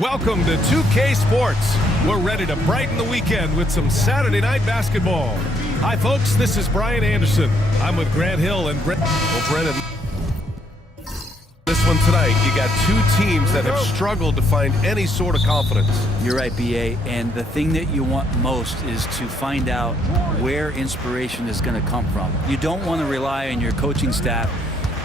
Welcome to 2K Sports. We're ready to brighten the weekend with some Saturday night basketball. Hi, folks. This is Brian Anderson. I'm with Grant Hill and Brent. This one tonight, you got two teams that have struggled to find any sort of confidence. You're right, BA, and the thing that you want most is to find out where inspiration is going to come from. You don't want to rely on your coaching staff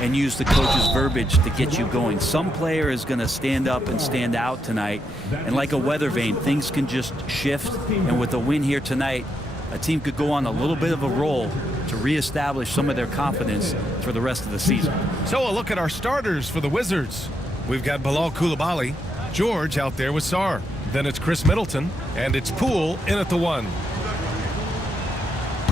and use the coach's verbiage to get you going. Some player is going to stand up and stand out tonight, and like a weather vane, things can just shift, and with a win here tonight, a team could go on a little bit of a roll to reestablish some of their confidence for the rest of the season. So a look at our starters for the Wizards. We've got Bilal Coulibaly, George out there with Sarr. Then it's Chris Middleton, and it's Poole in at the one.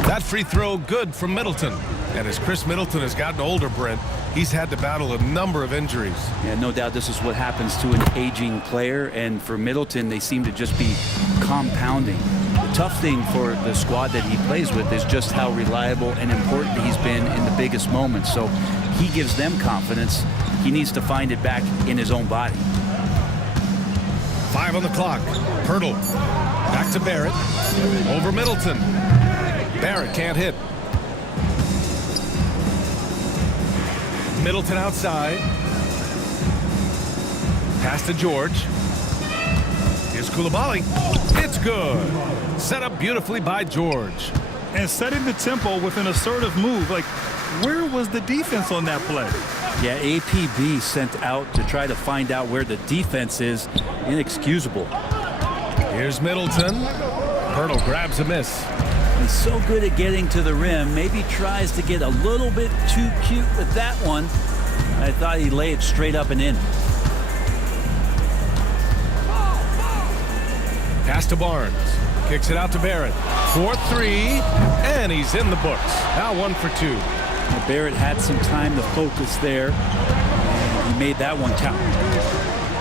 That free throw good from Middleton. And as Chris Middleton has gotten older, Brent, he's had to battle a number of injuries. Yeah, no doubt this is what happens to an aging player, and for Middleton, they seem to just be compounding. The tough thing for the squad that he plays with is just how reliable and important he's been in the biggest moments. So he gives them confidence. He needs to find it back in his own body. 5 on the clock. Pirtle. Back to Barrett. Over Middleton. Barrett can't hit. Middleton outside. Pass to George. Here's Coulibaly. It's good. Set up beautifully by George. And setting the tempo with an assertive move. Like, where was the defense on that play? Yeah, APB sent out to try to find out where the defense is. Inexcusable. Here's Middleton. Pirtle grabs a miss. He's so good at getting to the rim. Maybe tries to get a little bit too cute with that one. I thought he'd lay it straight up and in. Pass to Barnes. Kicks it out to Barrett. 4-3, and he's in the books. Now 1 for 2. Well, Barrett had some time to focus there, and he made that one count.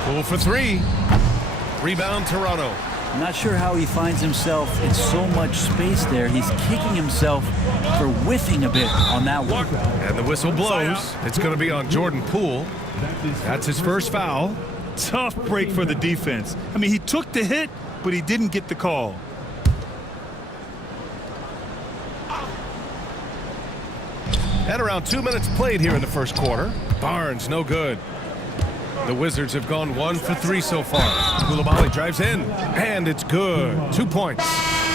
Poole for 3. Rebound Toronto. I'm not sure how he finds himself in so much space there. He's kicking himself for whiffing a bit on that one. And the whistle blows. It's going to be on Jordan Poole. That's his first foul. Tough break for the defense. I mean, he took the hit, but he didn't get the call. At around 2 minutes played here in the first quarter. Barnes, no good. The Wizards have gone 1 for 3 so far. Coulibaly drives in, and it's good. 2 points.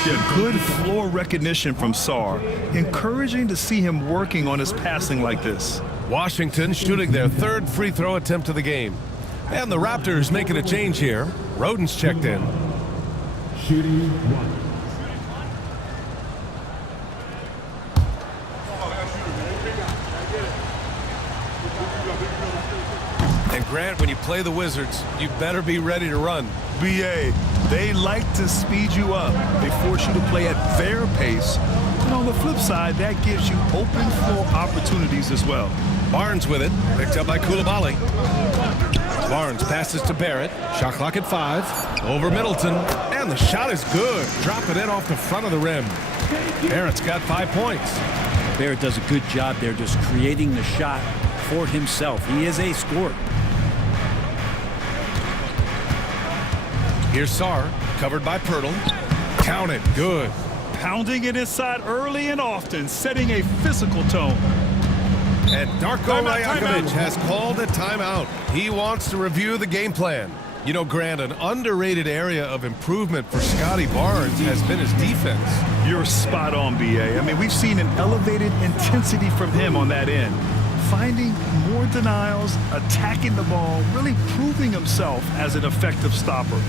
Yeah, good floor recognition from Sarr. Encouraging to see him working on his passing like this. Washington shooting their third free throw attempt of the game. And the Raptors making a change here. Roden's checked in. Shooting 1. And Grant, when you play the Wizards, you better be ready to run. BA, they like to speed you up. They force you to play at their pace. And on the flip side, that gives you open floor opportunities as well. Barnes with it, picked up by Coulibaly. Barnes passes to Barrett. Shot clock at 5. Over Middleton. And the shot is good. Drop it in off the front of the rim. Barrett's got 5 points. Barrett does a good job there just creating the shot for himself. He is a scorer. Here's Sarr, covered by Pirtle. Count it, good. Pounding it inside early and often, setting a physical tone. And Darko Rajakovic has called a timeout. He wants to review the game plan. You know, Grant, an underrated area of improvement for Scotty Barnes has been his defense. You're spot on, BA. I mean, we've seen an elevated intensity from him on that end. Finding more denials, attacking the ball, really proving himself as an effective stopper.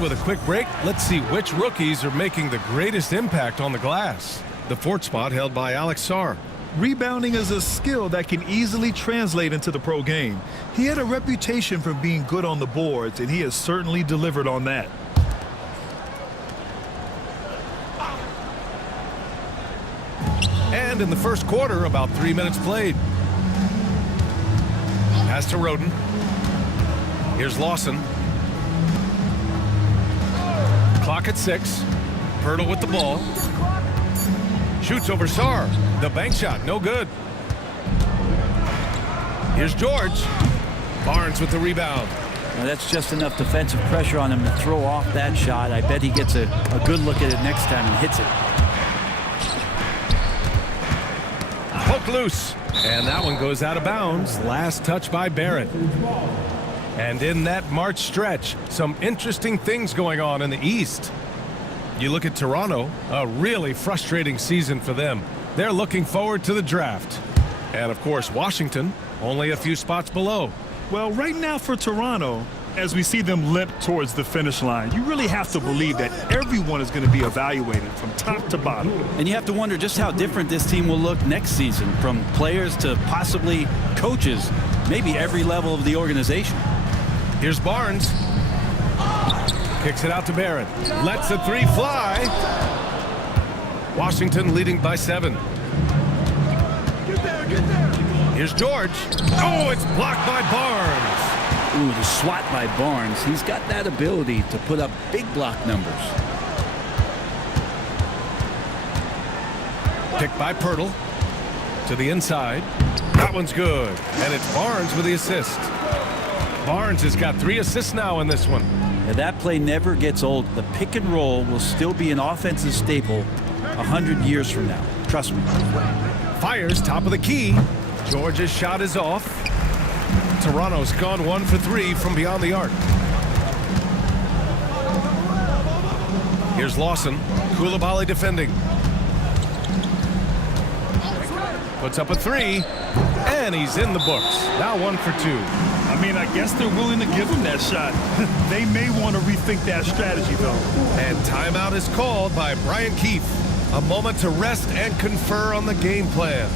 And with a quick break, let's see which rookies are making the greatest impact on the glass. The fourth spot held by Alex Sarr. Rebounding is a skill that can easily translate into the pro game. He had a reputation for being good on the boards, and he has certainly delivered on that. And in the first quarter, about 3 minutes played. Pass to Roden. Here's Lawson. Clock at 6. Pirtle with the ball. Shoots over Sarr. The bank shot, no good. Here's George. Barnes with the rebound. Now that's just enough defensive pressure on him to throw off that shot. I bet he gets a good look at it next time and hits it. Poke loose. And that one goes out of bounds. Last touch by Barrett. And in that March stretch, some interesting things going on in the East. You look at Toronto, a really frustrating season for them. They're looking forward to the draft. And of course, Washington, only a few spots below. Well, right now for Toronto, as we see them limp towards the finish line, you really have to believe that everyone is going to be evaluated from top to bottom. And you have to wonder just how different this team will look next season, from players to possibly coaches, maybe every level of the organization. Here's Barnes. Kicks it out to Barrett. Lets the three fly. Washington leading by 7. Here's George. Oh, it's blocked by Barnes. Ooh, the swat by Barnes. He's got that ability to put up big block numbers. Picked by Pirtle. To the inside. That one's good. And it's Barnes with the assist. Barnes has got 3 assists now in this one. Now that play never gets old. The pick and roll will still be an offensive staple 100 years from now. Trust me. Fires top of the key. George's shot is off. Toronto's gone 1 for 3 from beyond the arc. Here's Lawson. Koulibaly defending. Puts up a 3. And he's in the books. Now 1 for 2. I mean, I guess they're willing to give him that shot. They may want to rethink that strategy, though. And timeout is called by Brian Keefe. A moment to rest and confer on the game plan.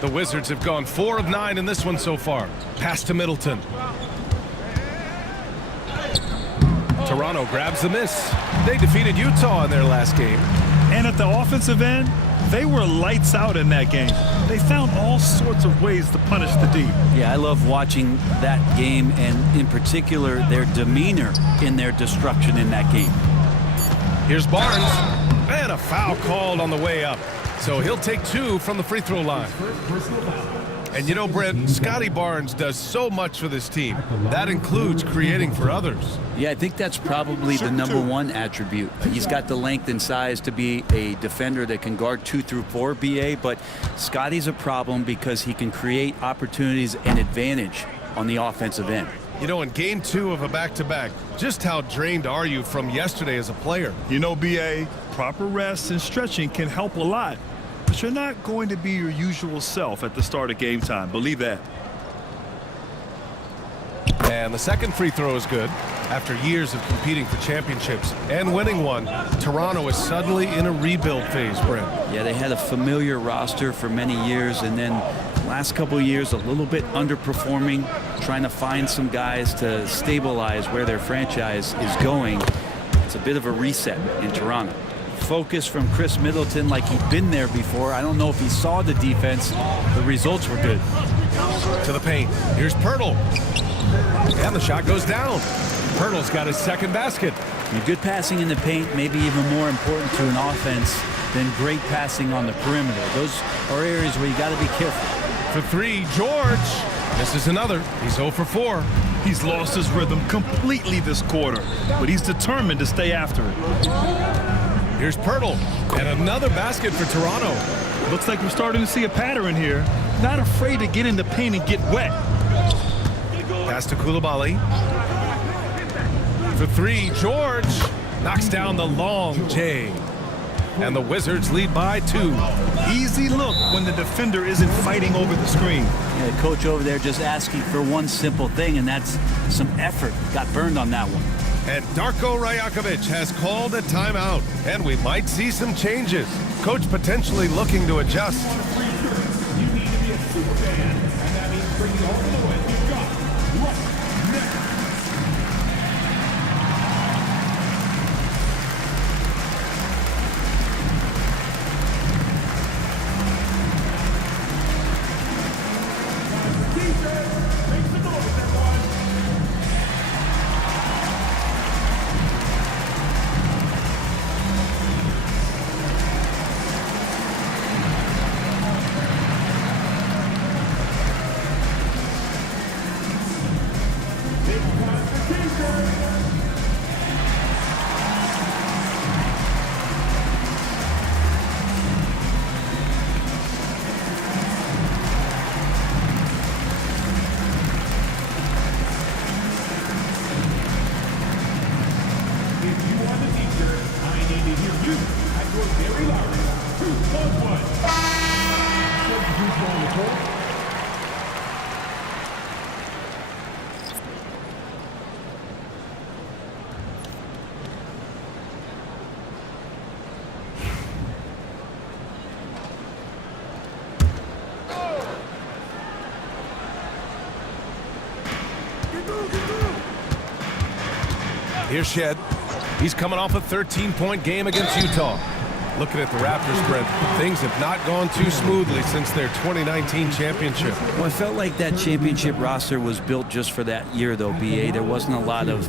The Wizards have gone 4 of 9 in this one so far. Pass to Middleton. Toronto grabs the miss. They defeated Utah in their last game. And at the offensive end, they were lights out in that game. They found all sorts of ways to punish the D. Yeah, I love watching that game, and in particular, their demeanor in their destruction in that game. Here's Barnes. And a foul called on the way up. So he'll take 2 from the free throw line. And you know, Brent, Scotty Barnes does so much for this team. That includes creating for others. Yeah, I think that's probably the #1 attribute. He's got the length and size to be a defender that can guard 2 through 4, BA, but Scotty's a problem because he can create opportunities and advantage on the offensive end. You know, in game 2 of a back-to-back, just how drained are you from yesterday as a player? You know, BA, proper rest and stretching can help a lot. but you're not going to be your usual self at the start of game time. Believe that. And the second free throw is good. After years of competing for championships and winning one, Toronto is suddenly in a rebuild phase, Brent. Yeah, they had a familiar roster for many years, and then last couple of years a little bit underperforming, trying to find some guys to stabilize where their franchise is going. It's a bit of a reset in Toronto. Focus from Chris Middleton like he'd been there before. I don't know if he saw the defense. The results were good. To the paint. Here's Pirtle. And the shot goes down. Pirtle's got his second basket. Good passing in the paint may be even more important to an offense than great passing on the perimeter. Those are areas where you got to be careful. For three, George. This is another. He's 0 for 4. He's lost his rhythm completely this quarter, but he's determined to stay after it. Here's Pirtle. And another basket for Toronto. Looks like we're starting to see a pattern here. Not afraid to get in the paint and get wet. Pass to Coulibaly. For three, George knocks down the long J. And the Wizards lead by 2. Easy look when the defender isn't fighting over the screen. Yeah, the coach over there just asking for one simple thing, and that's some effort. Got burned on that one. And Darko Rajakovic has called a timeout. And we might see some changes. Coach potentially looking to adjust. You need to be a super fan, and that means bringing home the win. You've got right now. Here's Shed. He's coming off a 13-point game against Utah. Looking at the Raptors, Brent, things have not gone too smoothly since their 2019 championship. Well, I felt like that championship roster was built just for that year, though, BA. There wasn't a lot of,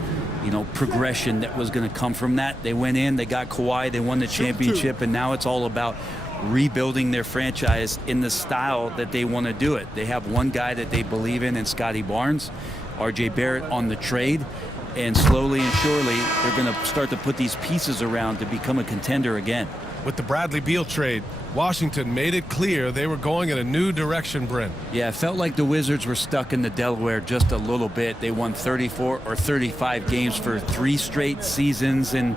progression that was going to come from that. They went in, they got Kawhi, they won the championship, and now it's all about rebuilding their franchise in the style that they want to do it. They have one guy that they believe in Scotty Barnes, RJ Barrett on the trade, and slowly and surely they're going to start to put these pieces around to become a contender again. With the Bradley Beal trade, Washington made it clear they were going in a new direction, Brent. Yeah, it felt like the Wizards were stuck in the Delaware just a little bit. They won 34 or 35 games for 3 straight seasons, and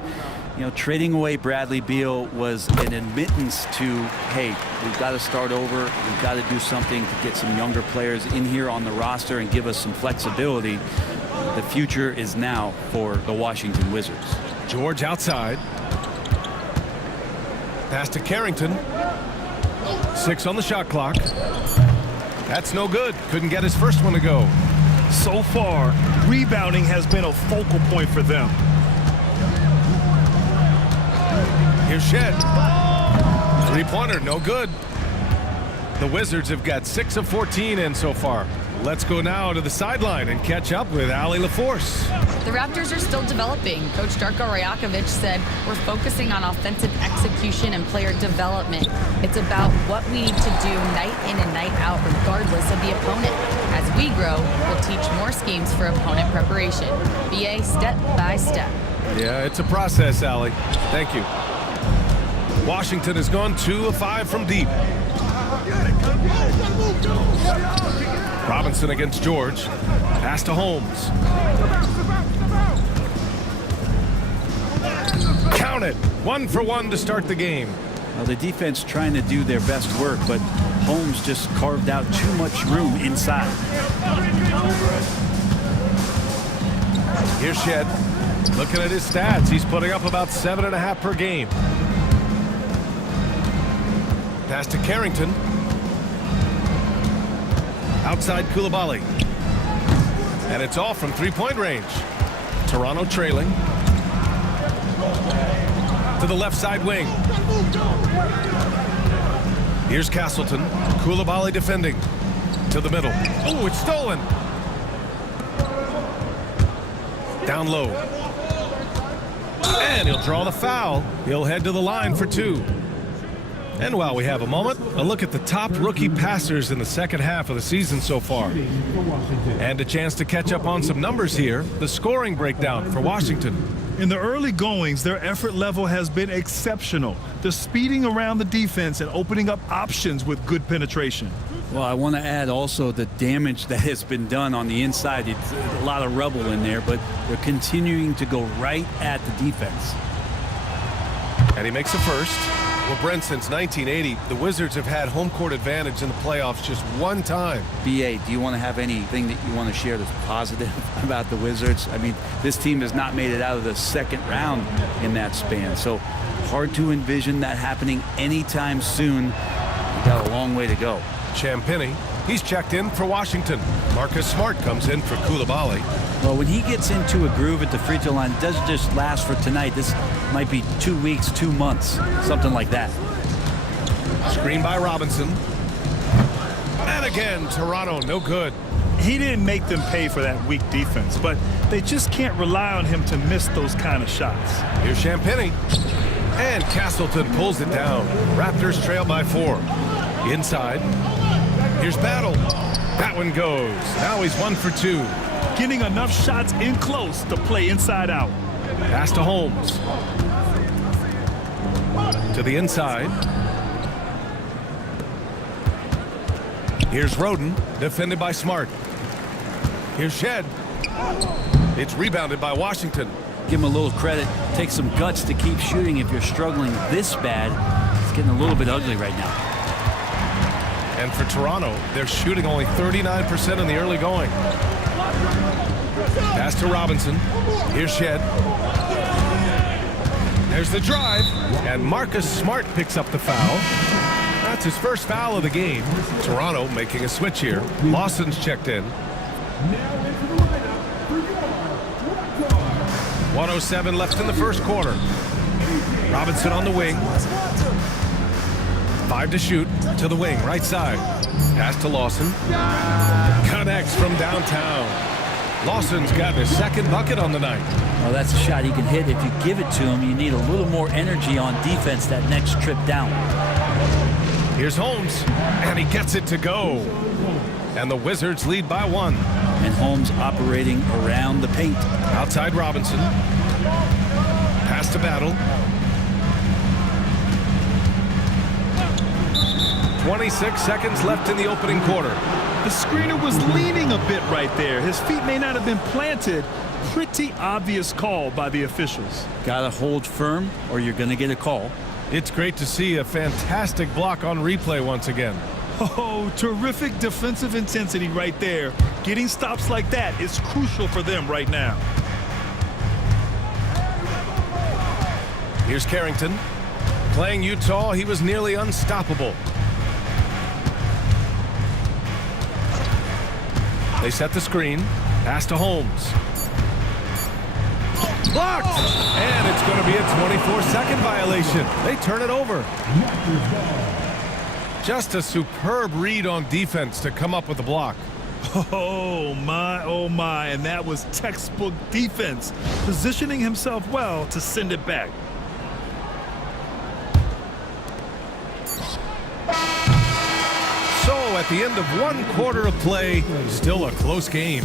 trading away Bradley Beal was an admittance to, hey, we've got to start over. We've got to do something to get some younger players in here on the roster and give us some flexibility. The future is now for the Washington Wizards. George outside. Pass to Carrington. 6 on the shot clock. That's no good. Couldn't get his first one to go. So far, rebounding has been a focal point for them. Here's Shed. 3-pointer, no good. The Wizards have got 6 of 14 in so far. Let's go now to the sideline and catch up with Allie LaForce. The Raptors are still developing. Coach Darko Rajakovic said, we're focusing on offensive execution and player development. It's about what we need to do night in and night out, regardless of the opponent. As we grow, we'll teach more schemes for opponent preparation. BA step by step. Yeah, it's a process, Allie. Thank you. Washington has gone 2 of 5 from deep. Robinson against George. Pass to Holmes. Count it. 1 for 1 to start the game. Well, the defense trying to do their best work, but Holmes just carved out too much room inside. Here's Shed. Looking at his stats, he's putting up about 7.5 per game. Pass to Carrington. Outside Koulibaly. And it's all from three-point range. Toronto trailing. To the left side wing. Here's Castleton. Koulibaly defending. To the middle. Oh, it's stolen. Down low. And he'll draw the foul. He'll head to the line for 2. And while we have a moment, a look at the top rookie passers in the second half of the season so far. And a chance to catch up on some numbers here. The scoring breakdown for Washington. In the early goings, their effort level has been exceptional. They're speeding around the defense and opening up options with good penetration. Well, I want to add also the damage that has been done on the inside. It's a lot of rubble in there, but they're continuing to go right at the defense. And he makes a first. Well, Brent, since 1980, the Wizards have had home court advantage in the playoffs just one time. BA, do you want to have anything that you want to share that's positive about the Wizards? I mean, this team has not made it out of the second round in that span, so hard to envision that happening anytime soon. We've got a long way to go. Champagny, he's checked in for Washington. Marcus Smart comes in for Koulibaly. Well, when he gets into a groove at the free throw line, it doesn't just last for tonight. This might be 2 weeks, 2 months, something like that. Screen by Robinson. And again, Toronto, no good. He didn't make them pay for that weak defense, but they just can't rely on him to miss those kind of shots. Here's Champagny. And Castleton pulls it down. Raptors trail by 4. Inside. Here's Battle. That one goes. Now he's 1 for 2. Getting enough shots in close to play inside out. Pass to Holmes. To the inside. Here's Roden, defended by Smart. Here's Shed. It's rebounded by Washington. Give him a little credit. Take some guts to keep shooting if you're struggling this bad. It's getting a little bit ugly right now. And for Toronto, they're shooting only 39% in the early going. Pass to Robinson. Here's Shed. There's the drive. And Marcus Smart picks up the foul. That's his first foul of the game. Toronto making a switch here. Lawson's checked in. 1:07 left in the first quarter. Robinson on the wing. 5 to shoot. To the wing, right side. Pass to Lawson. Connects from downtown. Lawson's got his second bucket on the night. Well, that's a shot he can hit. If you give it to him, you need a little more energy on defense that next trip down. Here's Holmes, and he gets it to go. And the Wizards lead by 1. And Holmes operating around the paint. Outside Robinson. Pass to Battle. 26 seconds left in the opening quarter. The screener was leaning a bit right there. His feet may not have been planted. Pretty obvious call by the officials. Gotta hold firm or you're gonna get a call. It's great to see a fantastic block on replay once again. Oh, terrific defensive intensity right there. Getting stops like that is crucial for them right now. Here's Carrington. Playing Utah, he was nearly unstoppable. They set the screen. Pass to Holmes. Blocked! And it's going to be a 24-second violation. They turn it over. Just a superb read on defense to come up with the block. Oh my, and that was textbook defense, positioning himself well to send it back. So at the end of 1 quarter of play, still a close game.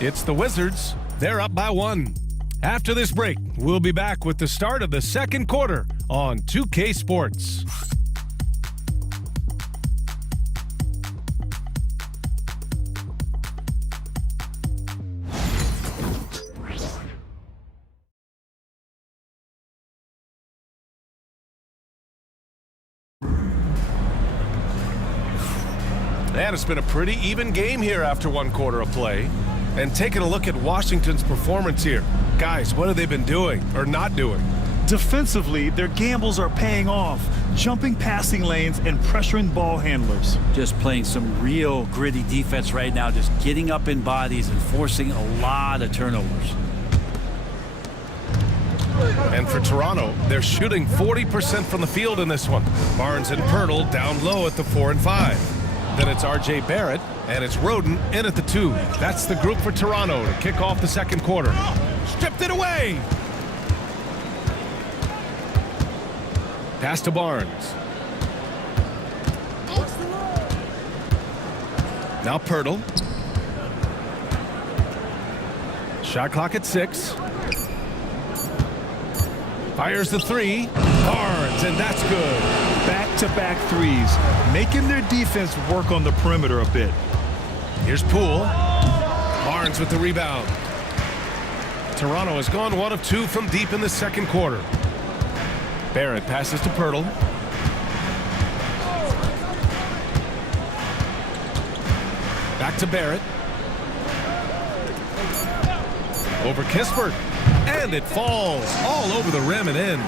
It's the Wizards. They're up by 1. After this break, we'll be back with the start of the second quarter on 2K Sports. And it's been a pretty even game here after 1 quarter of play. And taking a look at Washington's performance here. Guys, what have they been doing or not doing? Defensively, their gambles are paying off, jumping passing lanes and pressuring ball handlers. Just playing some real gritty defense right now, just getting up in bodies and forcing a lot of turnovers. And for Toronto, they're shooting 40% from the field in this one. Barnes and Pirtle down low at the 4 and 5. Then it's R.J. Barrett, and it's Roden in at the 2. That's the group for Toronto to kick off the second quarter. Stripped it away. Pass to Barnes. Now Pirtle. Shot clock at 6. Fires the 3. Barnes, and that's good. Back-to-back threes, making their defense work on the perimeter a bit. Here's Poole. Barnes with the rebound. Toronto has gone 1 of 2 from deep in the second quarter. Barrett passes to Pirtle. Back to Barrett. Over Kispert. And it falls all over the rim and in.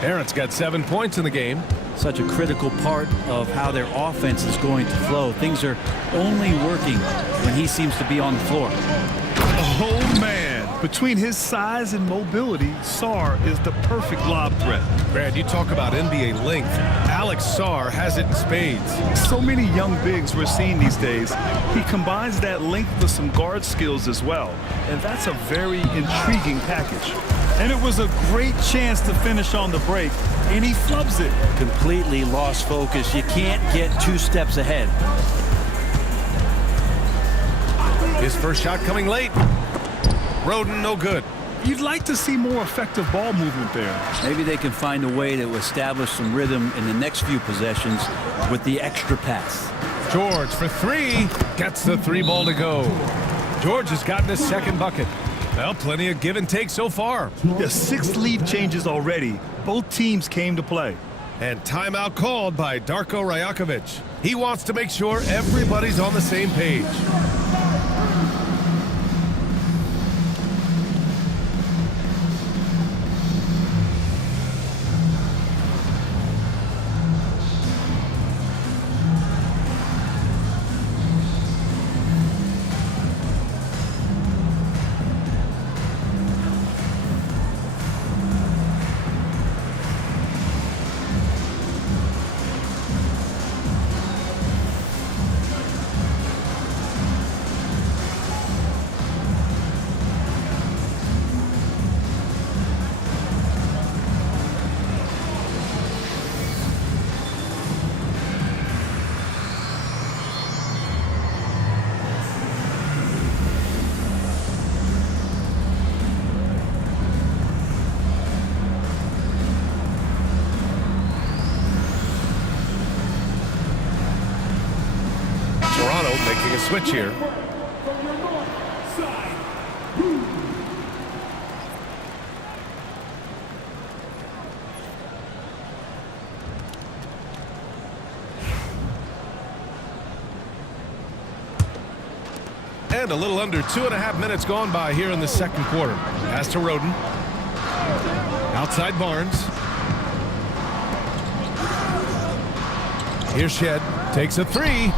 Barrett's got 7 points in the game. Such a critical part of how their offense is going to flow. Things are only working when he seems to be on the floor. Oh, man. Between his size and mobility, Sarr is the perfect lob threat. Brad, you talk about NBA length. Alex Sarr has it in spades. So many young bigs we're seeing these days. He combines that length with some guard skills as well. And that's a very intriguing package. And it was a great chance to finish on the break, and he flubs it. Completely lost focus. You can't get 2 steps ahead. His first shot coming late. Roden, no good. You'd like to see more effective ball movement there. Maybe they can find a way to establish some rhythm in the next few possessions with the extra pass. George for 3. Gets the 3 ball to go. George has gotten his second bucket. Well, plenty of give and take so far. The 6 lead changes already. Both teams came to play. And timeout called by Darko Rajakovic. He wants to make sure everybody's on the same page. Making a switch here. And a little under 2.5 minutes gone by here in the second quarter. Pass to Roden. Outside Barnes. Here's Shed. Takes a 3.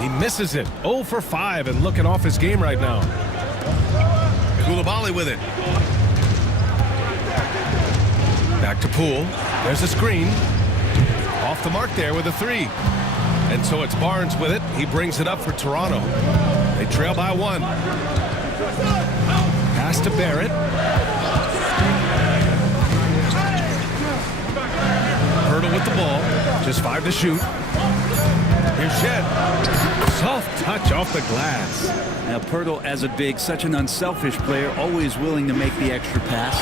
He misses it. 0 for 5 and looking off his game right now. Coulibaly with it. Back to Poole. There's a screen. Off the mark there with a 3. And so it's Barnes with it. He brings it up for Toronto. They trail by 1. Pass to Barrett. Pirtle with the ball. Just 5 to shoot. Here's Shed. Soft touch off the glass. Now Pirtle, as a big, such an unselfish player, always willing to make the extra pass.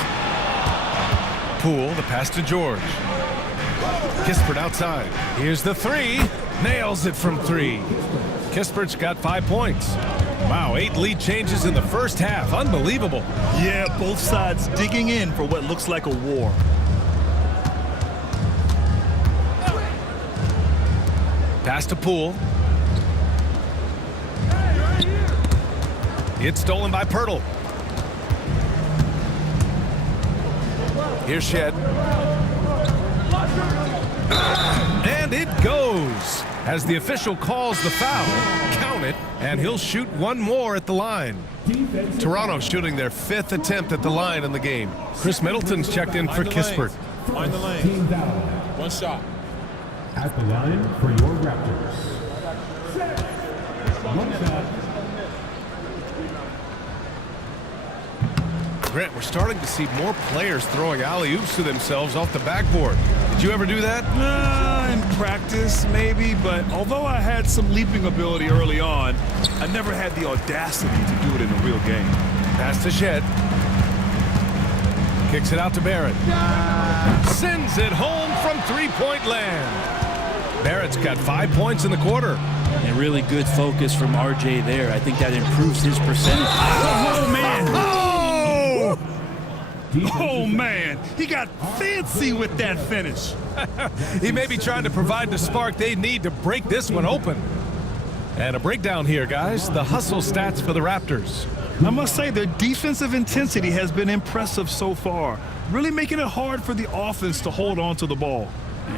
Poole, the pass to George. Kispert outside. Here's the 3. Nails it from 3. Kispert's got 5 points. Wow, 8 lead changes in the first half. Unbelievable. Yeah, both sides digging in for what looks like a war. Pass to Poole. It's stolen by Pirtle. Here's Shed. And it goes. As the official calls the foul, count it, and he'll shoot one more at the line. Toronto shooting their 5th attempt at the line in the game. Chris Middleton's checked in for Kispert. Find the lane. Team foul. One shot. At the line for your Raptors. One shot. Grant, we're starting to see more players throwing alley-oops to themselves off the backboard. Did you ever do that? In practice, maybe, but although I had some leaping ability early on, I never had the audacity to do it in a real game. Pass to Shed. Kicks it out to Barrett. Sends it home from three-point land. Barrett's got 5 points in the quarter. And really good focus from RJ there. I think that improves his percentage. Oh, man! Oh! Oh, man! He got fancy with that finish. He may be trying to provide the spark they need to break this one open. And a breakdown here, guys. The hustle stats for the Raptors. I must say, their defensive intensity has been impressive so far, really making it hard for the offense to hold on to the ball.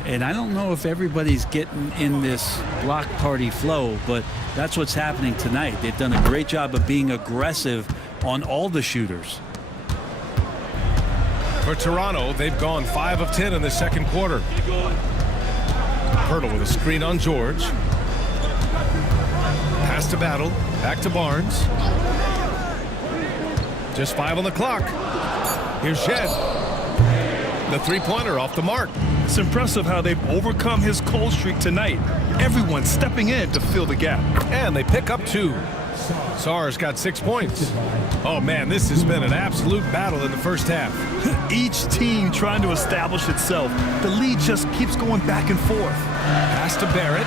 And I don't know if everybody's getting in this block party flow, but that's what's happening tonight. They've done a great job of being aggressive on all the shooters. For Toronto, they've gone 5 of 10 in the second quarter. Pirtle with a screen on George. Pass to Battle. Back to Barnes. Just 5 on the clock. Here's Shed. The three-pointer off the mark. It's impressive how they've overcome his cold streak tonight. Everyone stepping in to fill the gap. And they pick up 2. Sarr's got 6 points. Oh, man, this has been an absolute battle in the first half. Each team trying to establish itself. The lead just keeps going back and forth. Pass to Barrett.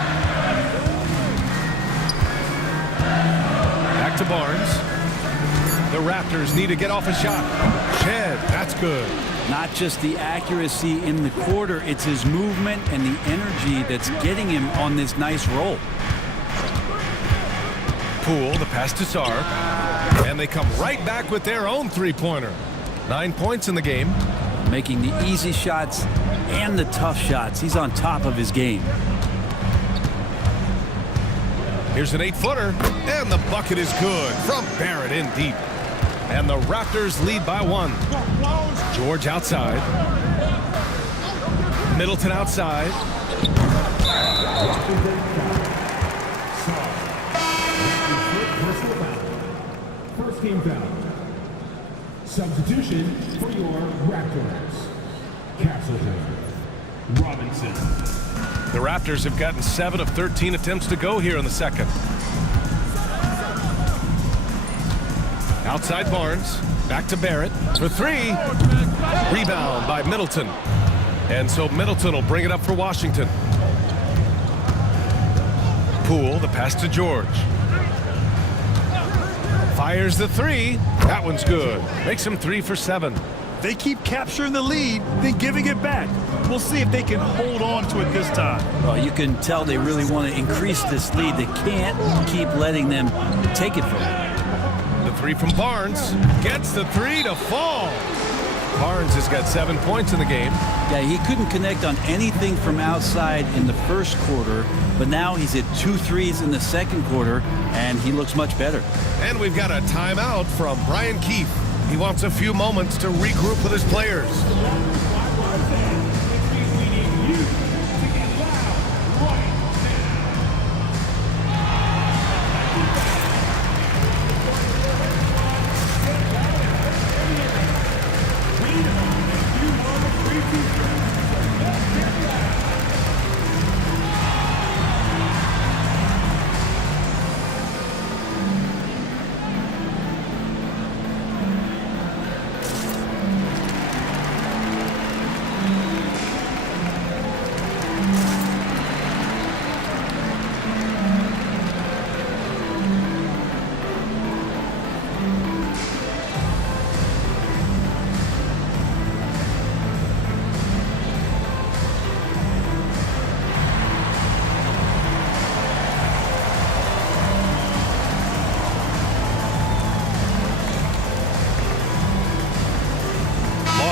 Back to Barnes. The Raptors need to get off a shot. Shed, that's good. Not just the accuracy in the quarter, it's his movement and the energy that's getting him on this nice roll. Poole, the pass to Sarr. And they come right back with their own three-pointer. 9 points in the game. Making the easy shots and the tough shots. He's on top of his game. Here's an 8-footer, and the bucket is good from Barrett in deep. And the Raptors lead by 1. George outside. Middleton outside. First team foul. Substitution for your Raptors. Castleton. Robinson. The Raptors have gotten 7 of 13 attempts to go here in the second. Outside Barnes. Back to Barrett for 3. Rebound by Middleton. And so Middleton will bring it up for Washington. Poole, the pass to George. Fires the 3. That one's good. Makes him 3 for 7. They keep capturing the lead, then giving it back. We'll see if they can hold on to it this time. Well, you can tell they really want to increase this lead. They can't keep letting them take it from them. The 3 from Barnes. Gets the 3 to fall. Barnes has got 7 points in the game. Yeah, he couldn't connect on anything from outside in the first quarter, but now he's at 2 threes in the second quarter, and he looks much better. And we've got a timeout from Brian Keefe. He wants a few moments to regroup with his players.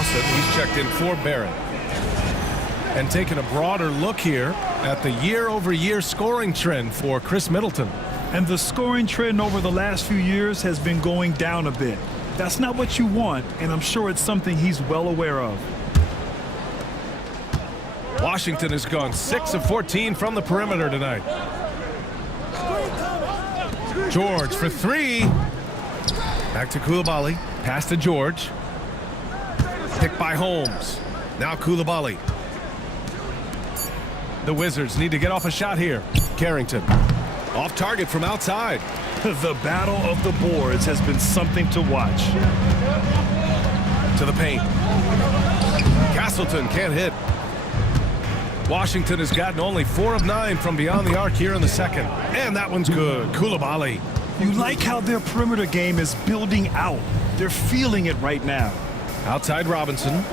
Robinson. He's checked in for Barrett. And taking a broader look here at the year-over-year scoring trend for Chris Middleton. And the scoring trend over the last few years has been going down a bit. That's not what you want, and I'm sure it's something he's well aware of. Washington has gone 6 of 14 from the perimeter tonight. George for 3. Back to Coulibaly. Pass to George. Picked by Holmes. Now Coulibaly. The Wizards need to get off a shot here. Carrington. Off target from outside. The battle of the boards has been something to watch. To the paint. Castleton can't hit. Washington has gotten only 4 of 9 from beyond the arc here in the second. And that one's good. Coulibaly. You like how their perimeter game is building out. They're feeling it right now. Outside Robinson.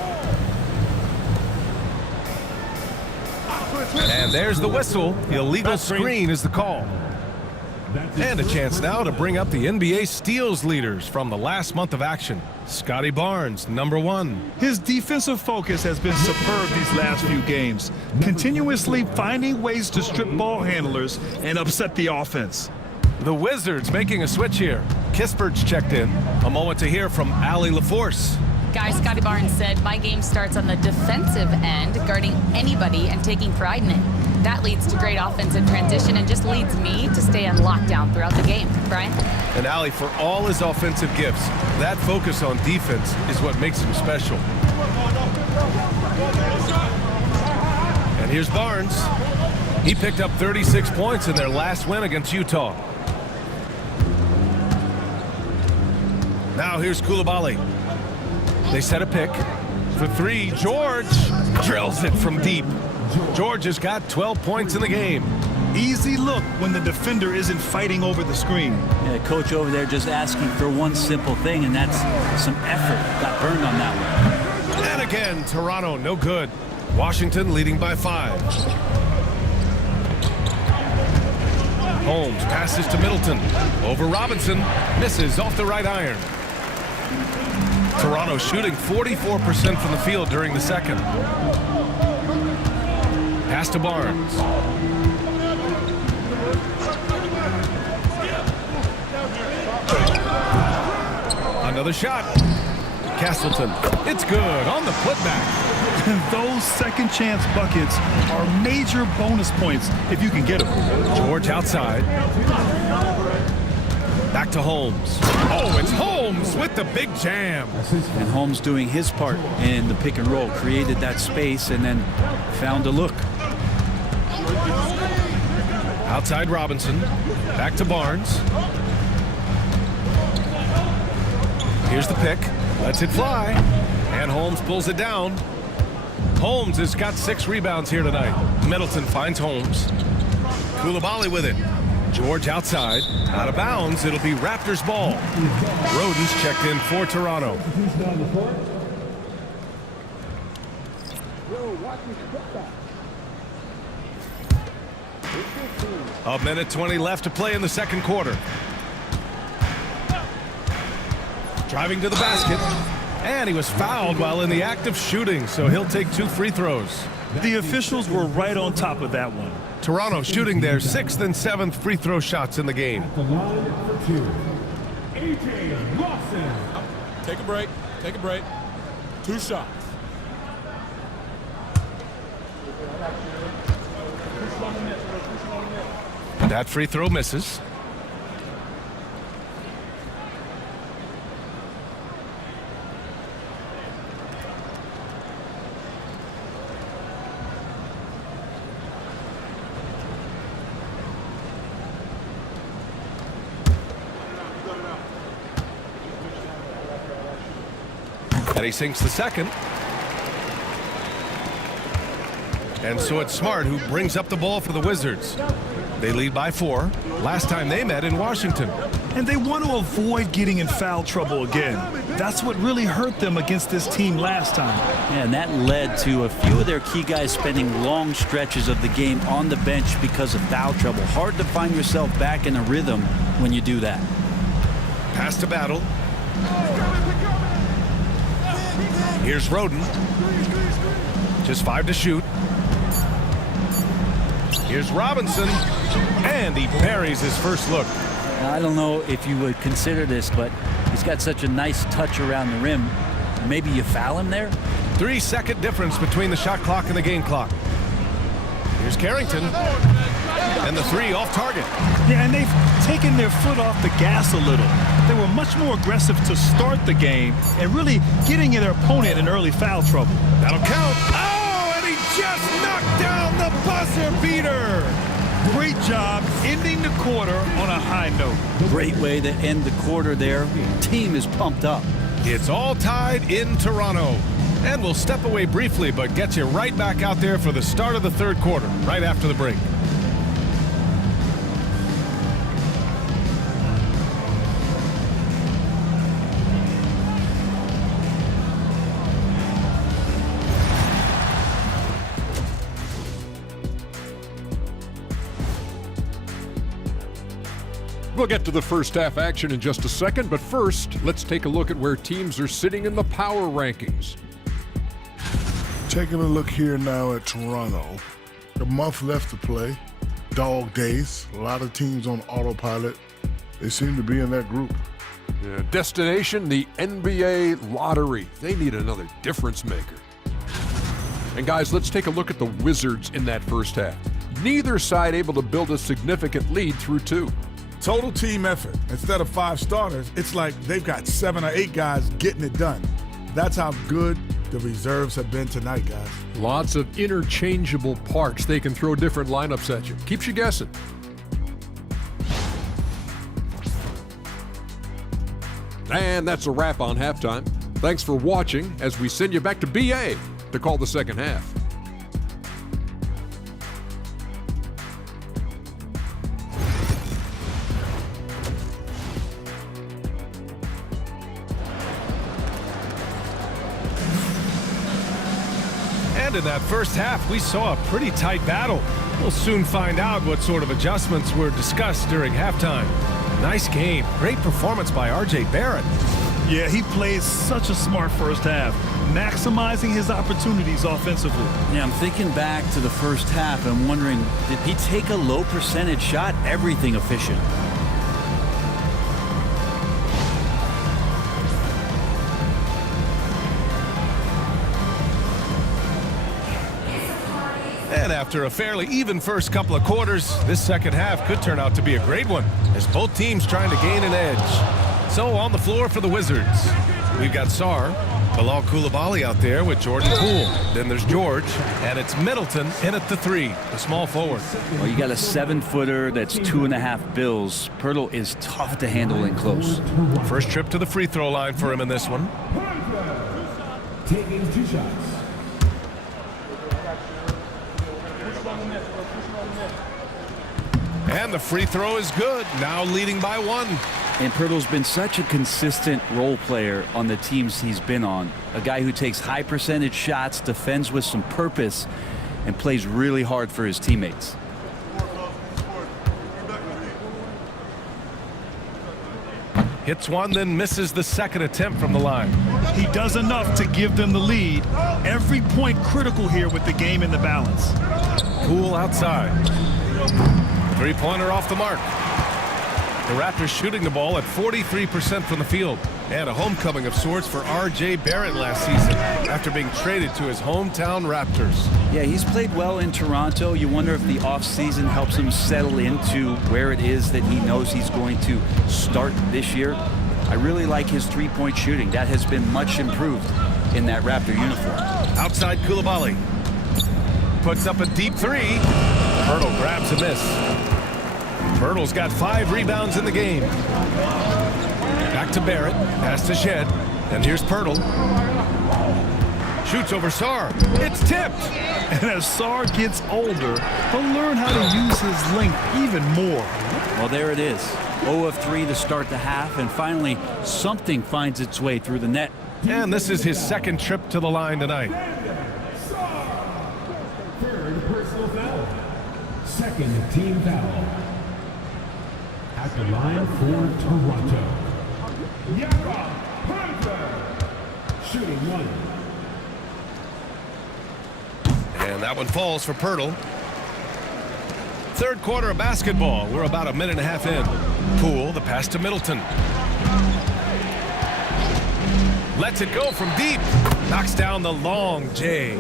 And there's the whistle. The illegal screen is the call. And a chance now to bring up the NBA steals leaders from the last month of action. Scotty Barnes, number 1. His defensive focus has been superb these last few games, continuously finding ways to strip ball handlers and upset the offense. The Wizards making a switch here. Kispert's checked in. A moment to hear from Allie LaForce. Guys, Scotty Barnes said, my game starts on the defensive end, guarding anybody and taking pride in it. That leads to great offensive transition and just leads me to stay on lockdown throughout the game. Brian? And Allie, for all his offensive gifts, that focus on defense is what makes him special. And here's Barnes. He picked up 36 points in their last win against Utah. Now here's Coulibaly. They set a pick for 3. George drills it from deep. George has got 12 points in the game. Easy look when the defender isn't fighting over the screen. Yeah, coach over there just asking for one simple thing, and that's some effort. Got burned on that one. And again, Toronto, no good. Washington leading by 5. Holmes passes to Middleton. Over Robinson. Misses off the right iron. Toronto shooting 44% from the field during the second. Pass to Barnes. Another shot. Castleton. It's good on the putback. Those second chance buckets are major bonus points if you can get them. George outside. Back to Holmes. Oh, it's Holmes with the big jam. And Holmes doing his part in the pick and roll, created that space and then found a look. Outside Robinson. Back to Barnes. Here's the pick. Lets it fly. And Holmes pulls it down. Holmes has got 6 rebounds here tonight. Middleton finds Holmes. Coulibaly with it. George outside. Out of bounds. It'll be Raptors ball. Roden's checked in for Toronto. A minute 20 left to play in the second quarter. Driving to the basket. And he was fouled while in the act of shooting, so he'll take 2 free throws. The officials were right on top of that one. Toronto shooting their 6th and 7th free throw shots in the game. The line for 2. A.J. Lawson. Take a break. Take a break. 2 shots. That free throw misses. And he sinks the second. And so it's Smart who brings up the ball for the Wizards. They lead by 4. Last time they met in Washington. And they want to avoid getting in foul trouble again. That's what really hurt them against this team last time. Yeah, and that led to a few of their key guys spending long stretches of the game on the bench because of foul trouble. Hard to find yourself back in a rhythm when you do that. Pass to Battle. Here's Roden. Just 5 to shoot. Here's Robinson. And he buries his first look. Now, I don't know if you would consider this, but he's got such a nice touch around the rim. Maybe you foul him there? 3-second difference between the shot clock and the game clock. Here's Carrington. And the 3 off target. Yeah, and they've taken their foot off the gas a little. They were much more aggressive to start the game and really getting their opponent in early foul trouble. That'll count. Oh, and he just knocked down the buzzer beater. Great job ending the quarter on a high note. Great way to end the quarter there. Team is pumped up. It's all tied in Toronto. And we'll step away briefly, but get you right back out there for the start of the third quarter, right after the break. We'll get to the first half action in just a second, but first, let's take a look at where teams are sitting in the power rankings. Taking a look here now at Toronto. A month left to play. Dog days. A lot of teams on autopilot. They seem to be in that group. Destination, the NBA lottery. They need another difference maker. And guys, let's take a look at the Wizards in that first half. Neither side able to build a significant lead through 2. Total team effort. Instead of 5 starters, it's like they've got 7 or 8 guys getting it done. That's how good the reserves have been tonight, guys. Lots of interchangeable parts. They can throw different lineups at you. Keeps you guessing. And that's a wrap on halftime. Thanks for watching as we send you back to BA to call the second half. And in that first half, we saw a pretty tight battle. We'll soon find out what sort of adjustments were discussed during halftime. Nice game. Great performance by R.J. Barrett. Yeah, he played such a smart first half, maximizing his opportunities offensively. Yeah, I'm thinking back to the first half and wondering, did he take a low percentage shot? Everything efficient. And after a fairly even first couple of quarters, this second half could turn out to be a great one as both teams trying to gain an edge. So on the floor for the Wizards, we've got Sarr, Bilal Coulibaly out there with Jordan Poole. Then there's George, and it's Middleton in at the 3, the small forward. Well, you got a 7-footer that's 2.5 bills. Pirtle is tough to handle in close. First trip to the free throw line for him in this one. Taking 2 shots. And the free throw is good, now leading by 1. And Pirtle's been such a consistent role player on the teams he's been on. A guy who takes high percentage shots, defends with some purpose, and plays really hard for his teammates. Hits one, then misses the second attempt from the line. He does enough to give them the lead. Every point critical here with the game in the balance. Poole outside. Three-pointer off the mark. The Raptors shooting the ball at 43% from the field. And a homecoming of sorts for R.J. Barrett last season after being traded to his hometown Raptors. Yeah, he's played well in Toronto. You wonder if the offseason helps him settle into where it is that he knows he's going to start this year. I really like his three-point shooting. That has been much improved in that Raptor uniform. Outside Coulibaly. Puts up a deep 3. Pirtle grabs a miss. Pirtle's got 5 rebounds in the game. Back to Barrett, pass to Shed, and here's Pirtle. Shoots over Sarr. It's tipped. And as Sarr gets older, he'll learn how to use his length even more. Well, there it is. 0 of 3 to start the half, and finally something finds its way through the net. And this is his second trip to the line tonight. Third personal foul. Second team foul. At the line for Toronto, Jakob Hunter, shooting 1. And that one falls for Pirtle. Third quarter of basketball. We're about a minute and a half in. Poole, the pass to Middleton. Lets it go from deep. Knocks down the long J.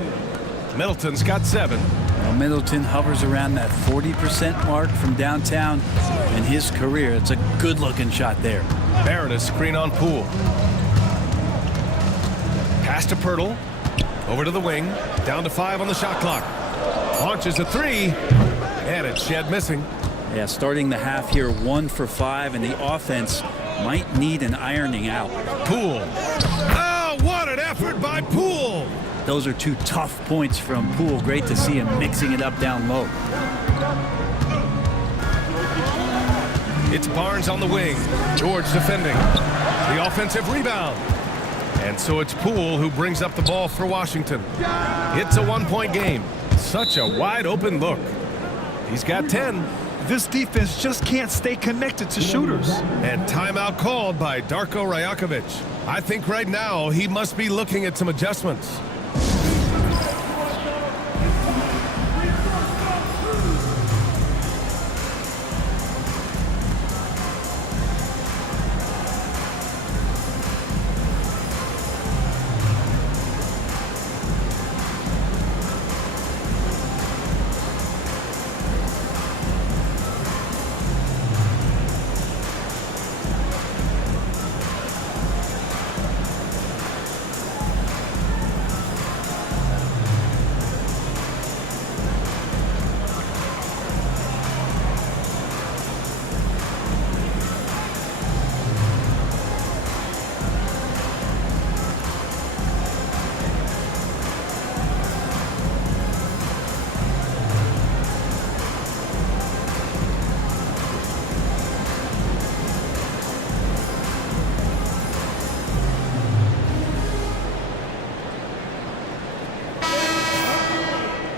Middleton's got 7. Well, Middleton hovers around that 40% mark from downtown in his career. It's a good-looking shot there. Barrett is screen on Poole. Pass to Pirtle. Over to the wing. Down to 5 on the shot clock. Launches a 3. And it's Shed missing. Yeah, starting the half here 1 for 5, and the offense might need an ironing out. Poole. Oh, what an effort by Poole. Those are 2 tough points from Poole. Great to see him mixing it up down low. It's Barnes on the wing. George defending. The offensive rebound. And so it's Poole who brings up the ball for Washington. It's a 1-point game. Such a wide open look. He's got 10. This defense just can't stay connected to shooters. And timeout called by Darko Rajakovic. I think right now he must be looking at some adjustments.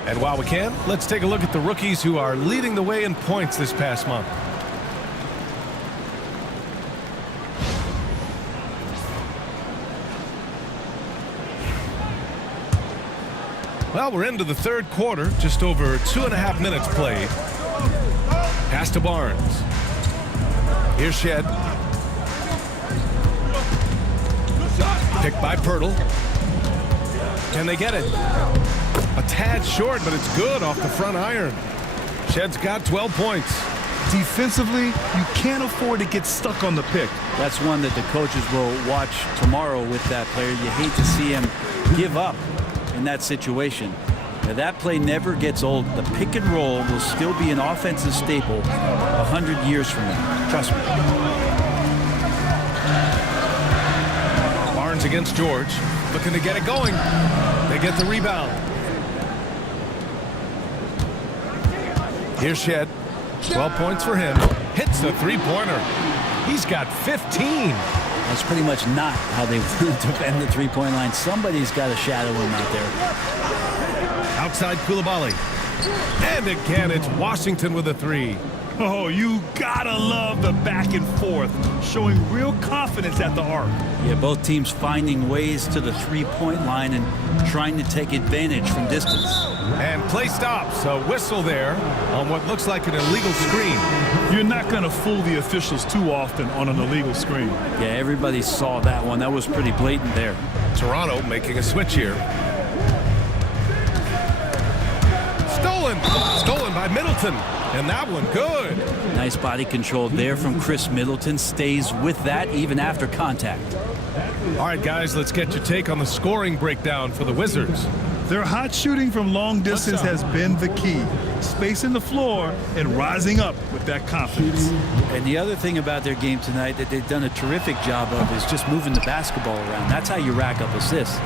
And while we can, let's take a look at the rookies who are leading the way in points this past month. Well, we're into the third quarter, just over 2.5 minutes played. Pass to Barnes. Here's Shed. Picked by Pirtle. Can they get it? A tad short, but it's good off the front iron. Shed's got 12 points. Defensively, you can't afford to get stuck on the pick. That's one that the coaches will watch tomorrow with that player. You hate to see him give up in that situation. Now, that play never gets old. The pick and roll will still be an offensive staple 100 years from now. Trust me. Barnes against George. Looking to get it going. They get the rebound. Here's Shed. 12 points for him. Hits the three-pointer. He's got 15. That's pretty much not how they defend the three-point line. Somebody's got to shadow him out there. Outside Coulibaly. And again, it's Washington with a 3. Oh, you gotta love the back and forth, showing real confidence at the arc. Yeah, both teams finding ways to the three-point line and trying to take advantage from distance. And play stops. A whistle there on what looks like an illegal screen. You're not gonna fool the officials too often on an illegal screen. Yeah, everybody saw that one. That was pretty blatant there. Toronto making a switch here. Stolen by Middleton. And that one good. Nice body control there from Chris Middleton. Stays with that even after contact. All right, guys, let's get your take on the scoring breakdown for the Wizards. Their hot shooting from long distance has been the key. Spacing the floor and rising up with that confidence. And the other thing about their game tonight that they've done a terrific job of is just moving the basketball around. That's how you rack up assists.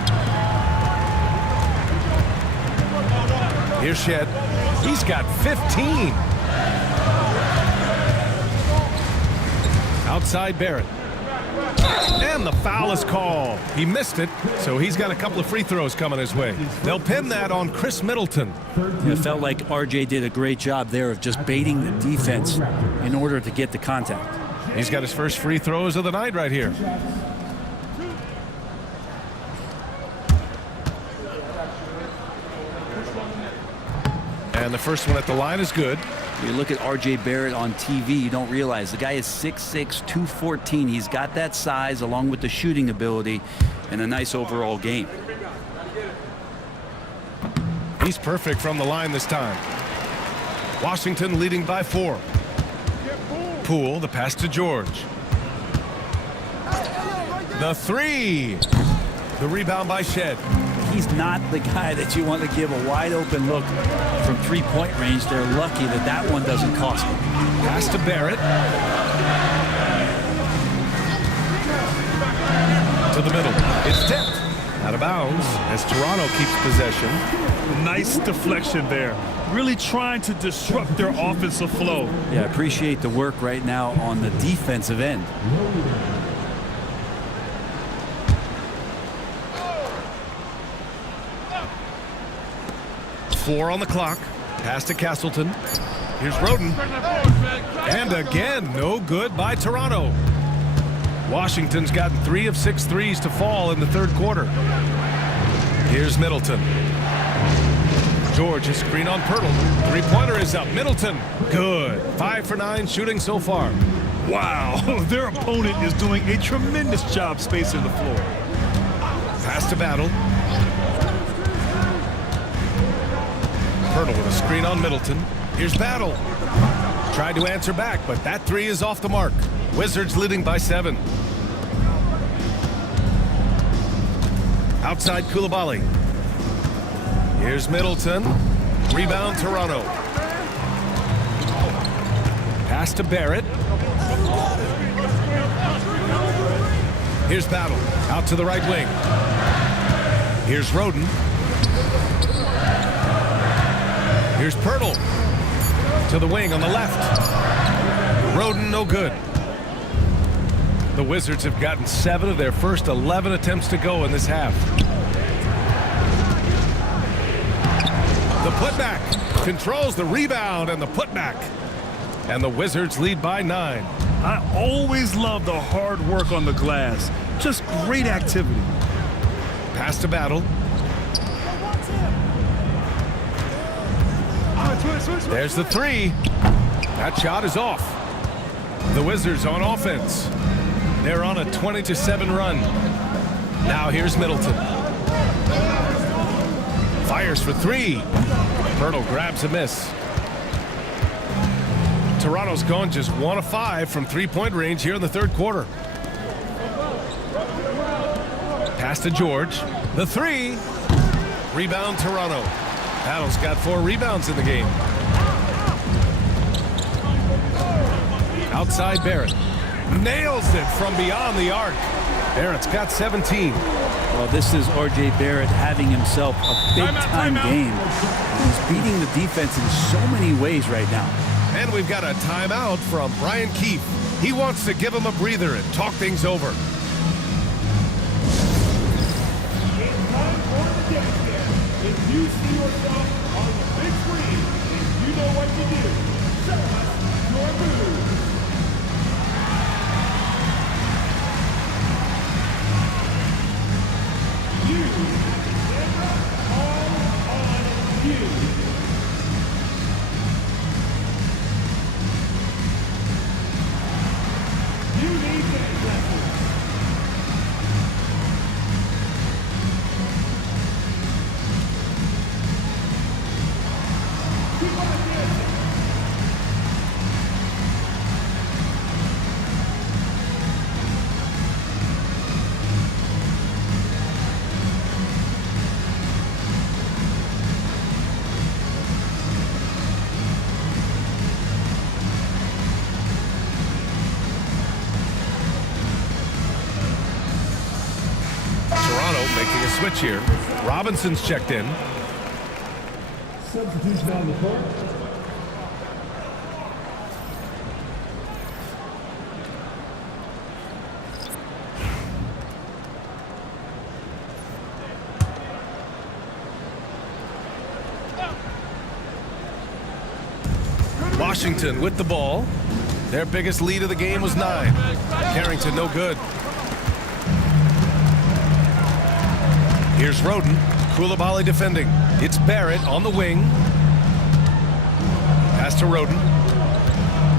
Here's Shed. He's got 15. Outside Barrett. And the foul is called. He missed it, so he's got a couple of free throws coming his way. They'll pin that on Chris Middleton. It felt like RJ did a great job there of just baiting the defense in order to get the contact. He's got his first free throws of the night right here. And the first one at the line is good. You look at R.J. Barrett on TV, you don't realize the guy is 6'6", 214. He's got that size along with the shooting ability and a nice overall game. He's perfect from the line this time. Washington leading by 4. Poole, the pass to George. The 3. The rebound by Shed. He's not the guy that you want to give a wide open look from three-point range. They're lucky that that one doesn't cost them. Pass to Barrett. To the middle. It's tipped. Out of bounds as Toronto keeps possession. Nice deflection there. Really trying to disrupt their offensive flow. Yeah, appreciate the work right now on the defensive end. Four on the clock. Pass to Castleton. Here's Roden. And again, no good by Toronto. Washington's gotten 3 of 6 threes to fall in the third quarter. Here's Middleton. George, a screen on Pirtle. Three-pointer is up. Middleton, good. 5 for 9 shooting so far. Wow, their opponent is doing a tremendous job spacing the floor. Pass to Battle. Pirtle with a screen on Middleton. Here's Battle. Tried to answer back, but that 3 is off the mark. Wizards leading by 7. Outside Coulibaly. Here's Middleton. Rebound Toronto. Pass to Barrett. Here's Battle. Out to the right wing. Here's Roden. Here's Pirtle. To the wing on the left. Roden, no good. The Wizards have gotten 7 of their first 11 attempts to go in this half. The putback controls the rebound and the putback. And the Wizards lead by 9. I always love the hard work on the glass. Just great activity. Pass to Battle. There's the 3. That shot is off. The Wizards on offense. They're on a 20-7 run. Now here's Middleton. Fires for 3. Pirtle grabs a miss. Toronto's gone just 1 of 5 from three-point range here in the third quarter. Pass to George. The 3. Rebound Toronto. Battle's got 4 rebounds in the game. Outside Barrett. Nails it from beyond the arc. Barrett's got 17. Well, this is R.J. Barrett having himself a big-time game. He's beating the defense in so many ways right now. And we've got a timeout from Brian Keefe. He wants to give him a breather and talk things over. It's time for the dance. If you see yourself on the big screen, and you know what to do, show us your move. You never all on you. You need that lesson. Keep on dancing. Making a switch here. Robinson's checked in. Substitution on the court. Washington with the ball. Their biggest lead of the game was 9. Carrington no good. Here's Roden. Coulibaly defending. It's Barrett on the wing. Pass to Roden.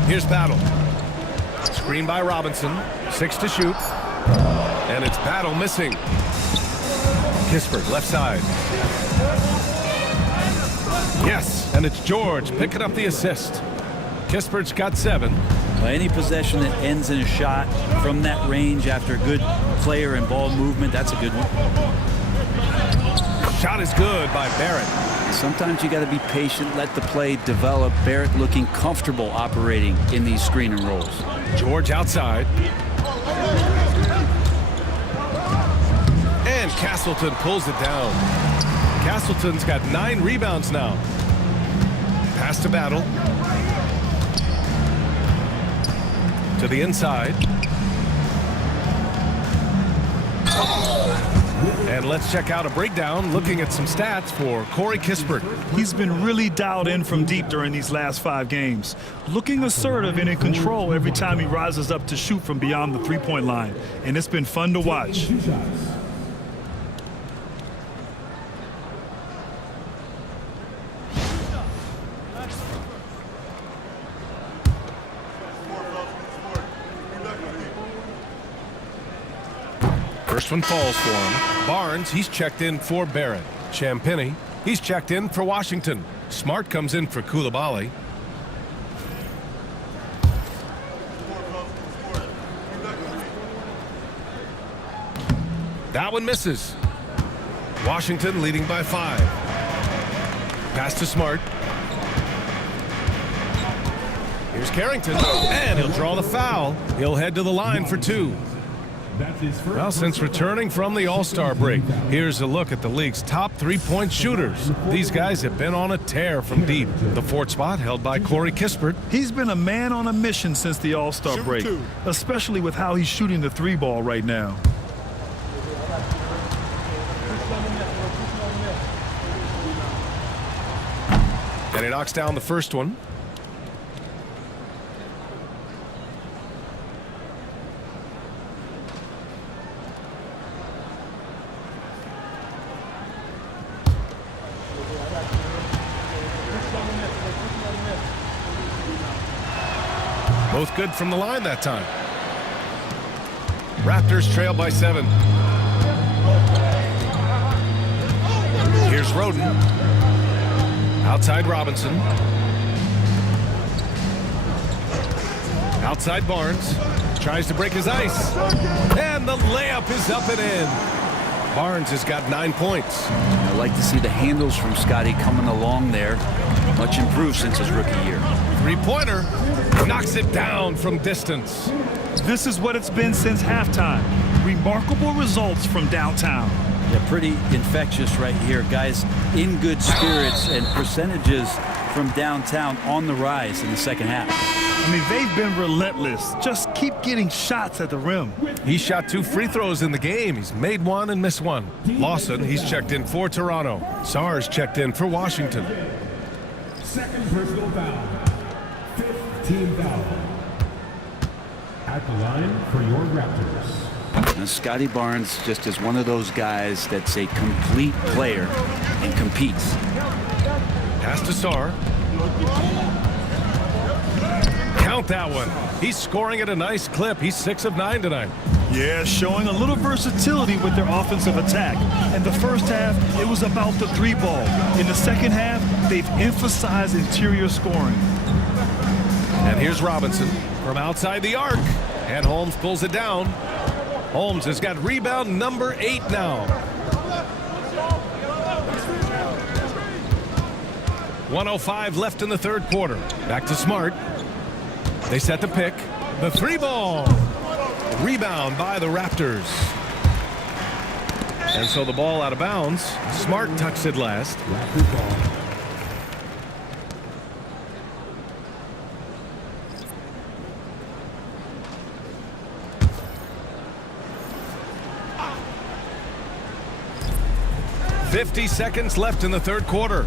Here's Battle. Screen by Robinson. 6 to shoot. And it's Battle missing. Kispert, left side. Yes, and it's George picking up the assist. Kispert's got 7. Any possession that ends in a shot from that range after good player and ball movement, that's a good one. Shot is good by Barrett. Sometimes you got to be patient, let the play develop. Barrett looking comfortable operating in these screen and rolls. George outside. And Castleton pulls it down. Castleton's got 9 rebounds now. Pass to Battle. To the inside. And let's check out a breakdown looking at some stats for Corey Kispert. He's been really dialed in from deep during these last 5 games. Looking assertive and in control every time he rises up to shoot from beyond the three-point line. And it's been fun to watch. First one falls for him. Barnes, he's checked in for Barrett. Champagny, he's checked in for Washington. Smart comes in for Coulibaly. That one misses. Washington leading by 5. Pass to Smart. Here's Carrington, and he'll draw the foul. He'll head to the line for 2. Well, since returning from the All-Star break, here's a look at the league's top three-point shooters. These guys have been on a tear from deep. The 4th spot held by Corey Kispert. He's been a man on a mission since the All-Star break, especially with how he's shooting the 3-ball right now. And he knocks down the first one. Both good from the line that time. Raptors trail by 7. Here's Roden. Outside Robinson. Outside Barnes. Tries to break his ice. And the layup is up and in. Barnes has got 9 points. I like to see the handles from Scotty coming along there. Much improved since his rookie year. 3-pointer. Knocks it down from distance. This is what it's been since halftime. Remarkable results from downtown. Yeah, pretty infectious right here. Guys in good spirits and percentages from downtown on the rise in the second half. I mean, they've been relentless. Just keep getting shots at the rim. He shot 2 free throws in the game. He's made 1 and missed 1. Lawson, he's checked in for Toronto. Sars checked in for Washington. Second personal foul. 5th team foul. At the line for your Raptors. Now, Scotty Barnes just is one of those guys that's a complete player and competes. Pass to Sar. Count that one. He's scoring at a nice clip. He's 6 of 9 tonight. Yeah, showing a little versatility with their offensive attack. In the first half, it was about the 3-ball. In the second half, they've emphasized interior scoring. And here's Robinson from outside the arc. And Holmes pulls it down. Holmes has got rebound number 8 now. 1:05 left in the third quarter. Back to Smart. They set the pick. The 3-ball. Rebound by the Raptors. And so the ball out of bounds. Smart tucks it last. .50 seconds left in the third quarter.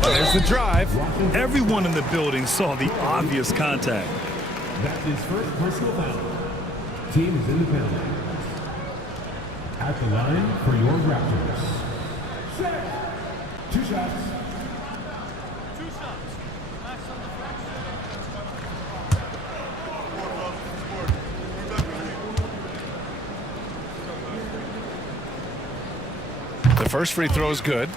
There's the drive. Everyone in the building saw the obvious contact. That's his first personal foul. Team is in the penalty. At the line for your Raptors. Set. 2 shots. The first free throw is good.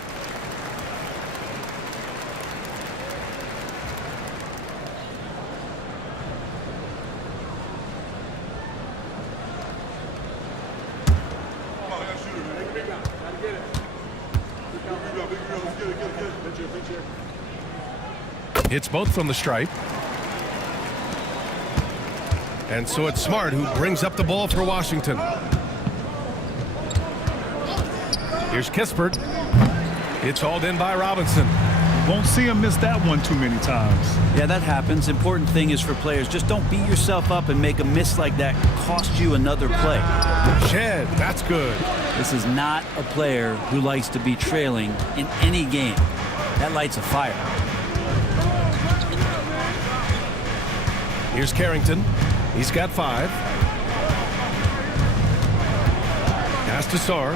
Hits both from the stripe. And so it's Smart who brings up the ball for Washington. Here's Kispert. It's hauled in by Robinson. Won't see him miss that one too many times. Yeah, that happens. Important thing is for players, just don't beat yourself up and make a miss like that cost you another play. Shed, that's good. This is not a player who likes to be trailing in any game. That lights a fire. Here's Carrington. He's got 5. Pass to Sarr.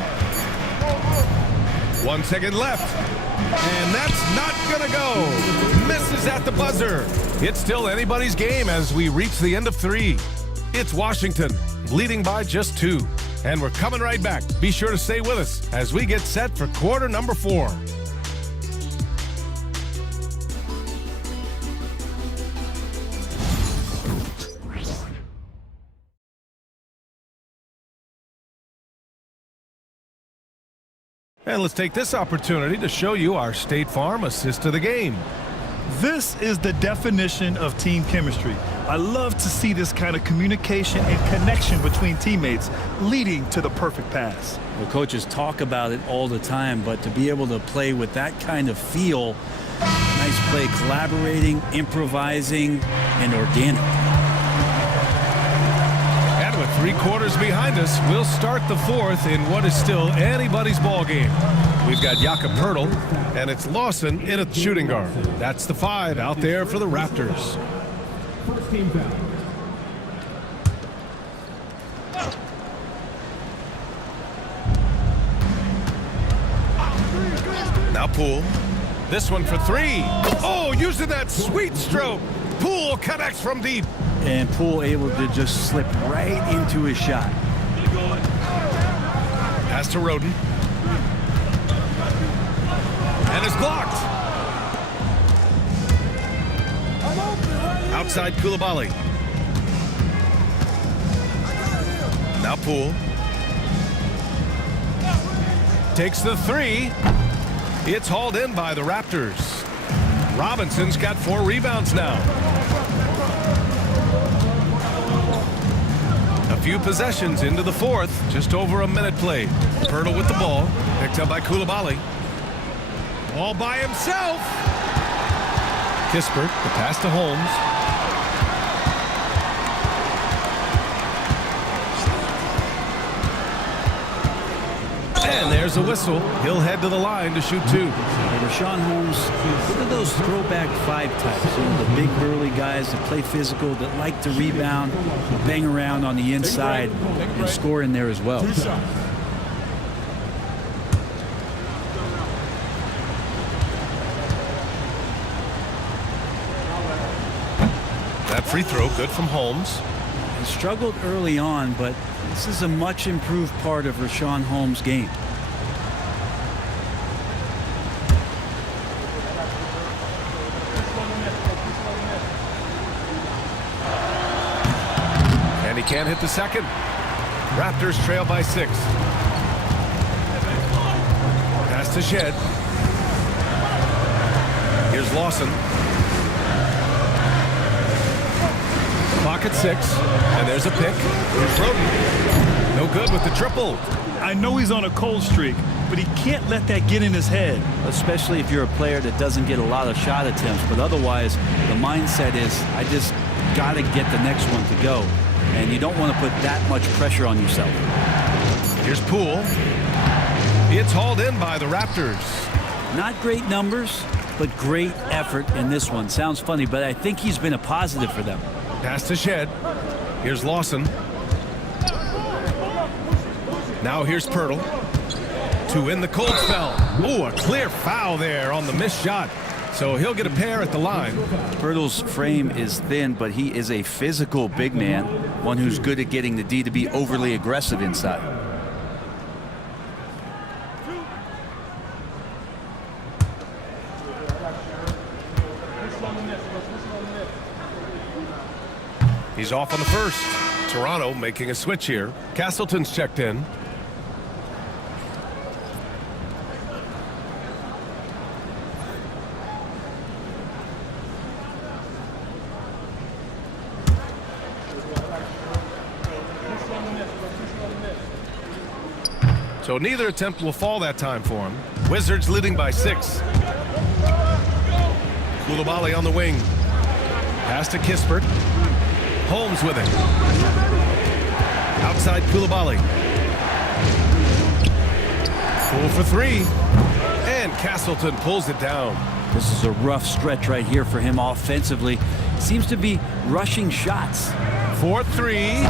1 second left. And that's not gonna go. Misses at the buzzer. It's still anybody's game as we reach the end of 3. It's Washington leading by just 2. And we're coming right back. Be sure to stay with us as we get set for quarter number 4. And let's take this opportunity to show you our State Farm assist to the game. This is the definition of team chemistry. I love to see this kind of communication and connection between teammates leading to the perfect pass. Well, coaches talk about it all the time, but to be able to play with that kind of feel, nice play, collaborating, improvising, and organic. And with 3 quarters behind us, we'll start the 4th in what is still anybody's ball game. We've got Jakob Poeltl, and it's Lawson in a shooting guard. That's the 5 out there for the Raptors. First team foul. Now Poole. This one for 3. Oh, using that sweet stroke. Poole connects from deep. And Poole able to just slip right into his shot. Pass to Roden. And it's blocked. Outside Koulibaly. Now Poole. Takes the 3. It's hauled in by the Raptors. Robinson's got 4 rebounds now. A few possessions into the 4th. Just over a minute played. Poeltl with the ball. Picked up by Koulibaly. All by himself. Kispert, the pass to Holmes. And there's a whistle. He'll head to the line to shoot 2. Rashawn Holmes, look at those throwback 5 types. You know, the big burly guys that play physical, that like to rebound, bang around on the inside, and score in there as well. 2 shots. That free throw good from Holmes. He struggled early on, but this is a much improved part of Rashawn Holmes' game. And he can't hit the second. Raptors trail by 6. Pass to Shed. Here's Lawson. Clock at 6. And there's a pick. Here's Roden. No good with the triple. I know he's on a cold streak, but he can't let that get in his head. Especially if you're a player that doesn't get a lot of shot attempts. But otherwise, the mindset is, I just got to get the next one to go. And you don't want to put that much pressure on yourself. Here's Poole. It's hauled in by the Raptors. Not great numbers, but great effort in this one. Sounds funny, but I think he's been a positive for them. Pass to Shed. Here's Lawson. Now here's Poeltl. To win the cold spell. Oh, a clear foul there on the missed shot. So he'll get a pair at the line. Pirtle's frame is thin, but he is a physical big man, one who's good at getting the D to be overly aggressive inside. He's off on the first. Toronto making a switch here. Castleton's checked in. So neither attempt will fall that time for him. Wizards leading by 6. Koulibaly on the wing. Pass to Kispert. Holmes with it. Outside Koulibaly. Full for 3. And Castleton pulls it down. This is a rough stretch right here for him offensively. Seems to be rushing shots. 4-3.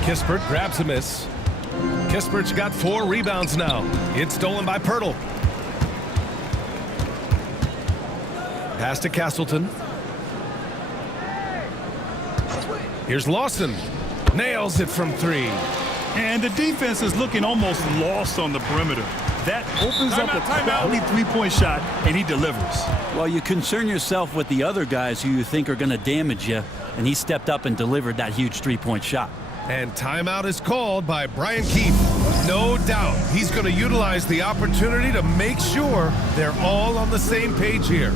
Kispert grabs a miss. Kispert's got 4 rebounds now. It's stolen by Pirtle. Pass to Castleton. Here's Lawson. Nails it from 3. And the defense is looking almost lost on the perimeter. That opens up a quality three-point shot, and he delivers. Well, you concern yourself with the other guys who you think are going to damage you, and he stepped up and delivered that huge three-point shot. And timeout is called by Brian Keefe. No doubt he's going to utilize the opportunity to make sure they're all on the same page here.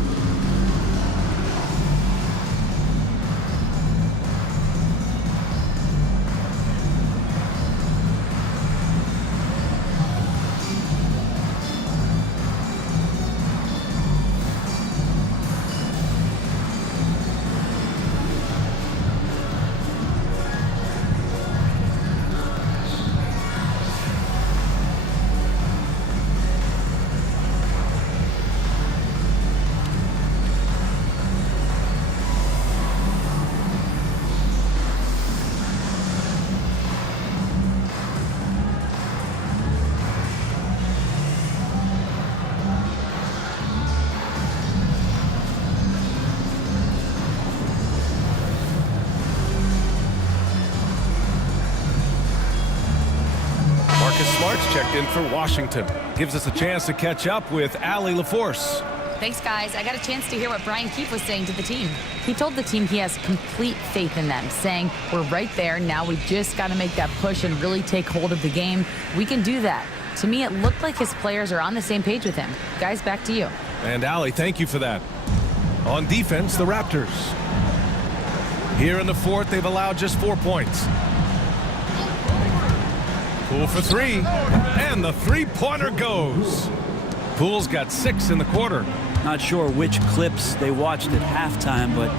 Smart's checked in for Washington. Gives us a chance to catch up with Allie LaForce. Thanks, guys. I got a chance to hear what Brian Keefe was saying to the team. He told the team he has complete faith in them, saying, we're right there. Now we just got to make that push and really take hold of the game. We can do that. To me, it looked like his players are on the same page with him. Guys, back to you. And Allie, thank you for that. On defense, the Raptors. Here in the fourth, they've allowed just 4 points. Poole for 3, and the three-pointer goes. Poole's got 6 in the quarter. Not sure which clips they watched at halftime, but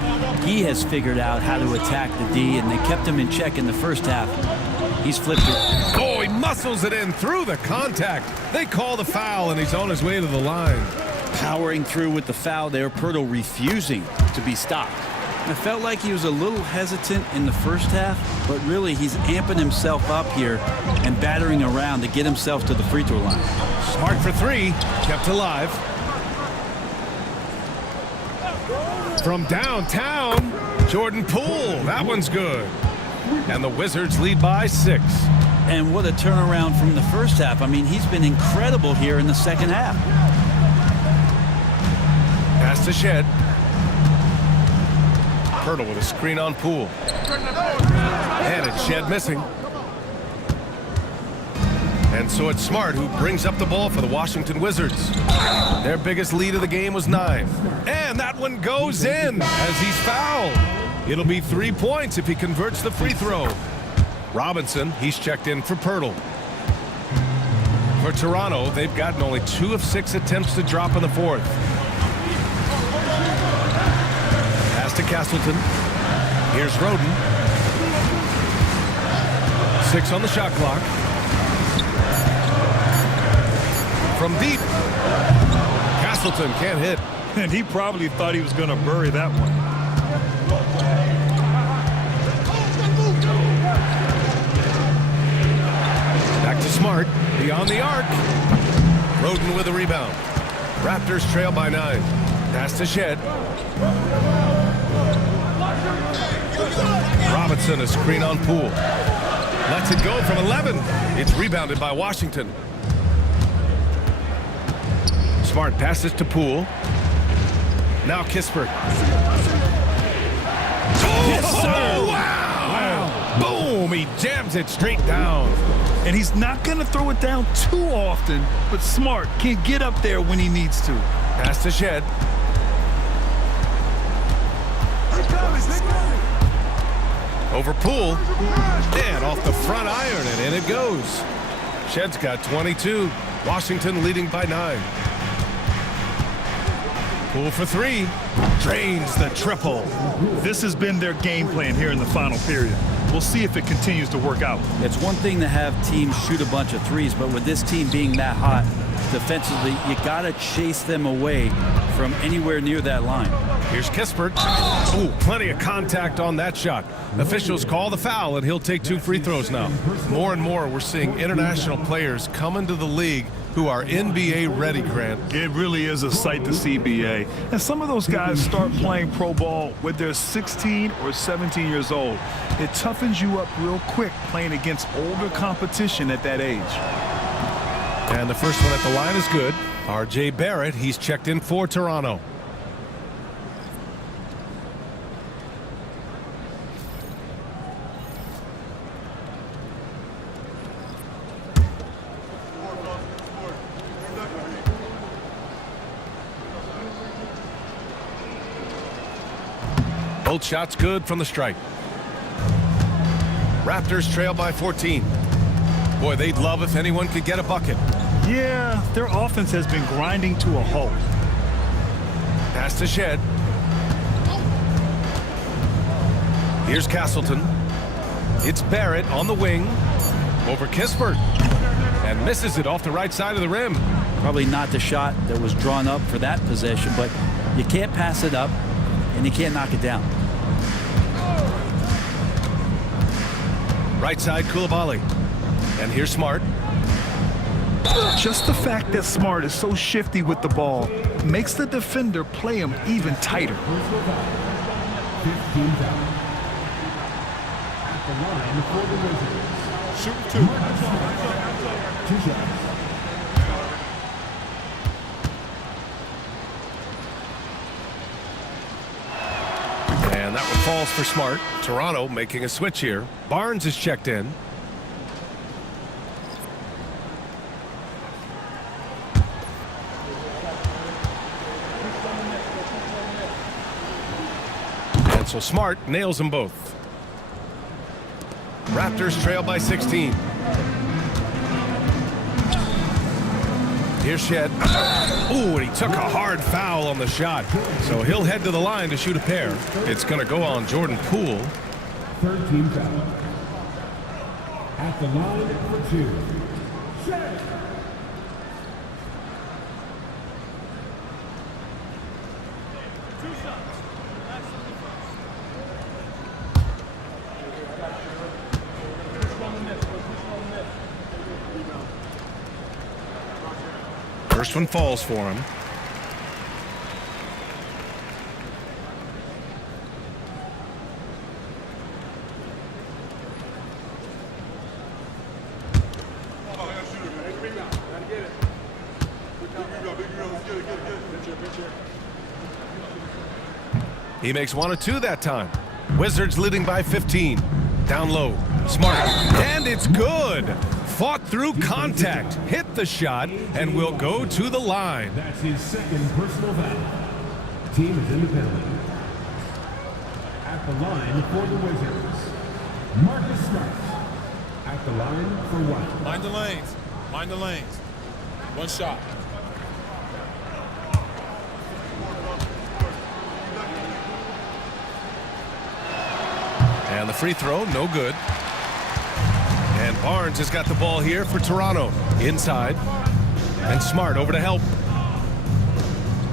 he has figured out how to attack the D, and they kept him in check in the first half. He's flipped it. Oh, he muscles it in through the contact. They call the foul, and he's on his way to the line. Powering through with the foul there. Pirtle refusing to be stopped. I felt like he was a little hesitant in the first half, but really he's amping himself up here and battering around to get himself to the free throw line. Smart for 3, kept alive. From downtown, Jordan Poole. That one's good. And the Wizards lead by 6. And what a turnaround from the first half. I mean, he's been incredible here in the second half. Pass to Shed. Pirtle with a screen on Poole. And it's Shed missing. And so it's Smart who brings up the ball for the Washington Wizards. Their biggest lead of the game was 9. And that one goes in as he's fouled. It'll be 3 points if he converts the free throw. Robinson, he's checked in for Pirtle. For Toronto, they've gotten only 2 of 6 attempts to drop in the fourth. Pass to Castleton. Here's Roden. 6 on the shot clock. From deep. Castleton can't hit. And he probably thought he was going to bury that one. Back to Smart. Beyond the arc. Roden with a rebound. Raptors trail by 9. Pass to Shed. Robinson, a screen on Poole. Lets it go from 11. It's rebounded by Washington. Smart passes to Poole. Now Kispert. Yes, sir. Wow. Boom. He jams it straight down. And he's not going to throw it down too often, but Smart can get up there when he needs to. Pass to Shed. Over Poole. And off the front iron, and in it goes. Shed's got 22. Washington leading by 9. Poole for 3. Drains the triple. This has been their game plan here in the final period. We'll see if it continues to work out. It's one thing to have teams shoot a bunch of threes, but with this team being that hot defensively, you got to chase them away from anywhere near that line. Here's Kispert. Ooh, plenty of contact on that shot. Officials call the foul, and he'll take 2 free throws now. More and more, we're seeing international players come into the league who are NBA ready, Grant. It really is a sight to see, BA. And some of those guys start playing pro ball when they're 16 or 17 years old. It toughens you up real quick playing against older competition at that age. And the first one at the line is good. R.J. Barrett, he's checked in for Toronto. Both shots good from the strike. Raptors trail by 14. Boy, they'd love if anyone could get a bucket. Yeah, their offense has been grinding to a halt. Pass to Shed. Here's Castleton. It's Barrett on the wing. Over Kispert. And misses it off the right side of the rim. Probably not the shot that was drawn up for that possession, but you can't pass it up and you can't knock it down. Right side, Coulibaly. And here's Smart. Just the fact that Smart is so shifty with the ball makes the defender play him even tighter. 15 foul. At the line for the Wizards. Shooting 2. 2 shots. And that one falls for Smart. Toronto making a switch here. Barnes is checked in. And so Smart nails them both. Raptors trail by 16. Here's Shed. Ooh, and he took a hard foul on the shot. So he'll head to the line to shoot a pair. It's going to go on Jordan Poole. 13 foul. At the line for 2. Shed. First one falls for him. He makes 1 or 2 that time. Wizards leading by 15. Down low. Smart. And it's good. Fought through contact. Hit the shot and will go to the line. That's his second personal foul. Team is in the penalty. At the line for the Wizards, Marcus Smart. At the line for 1. Mind the lanes. Mind the lanes. 1 shot. And the free throw, no good. And Barnes has got the ball here for Toronto. Inside. And Smart over to help.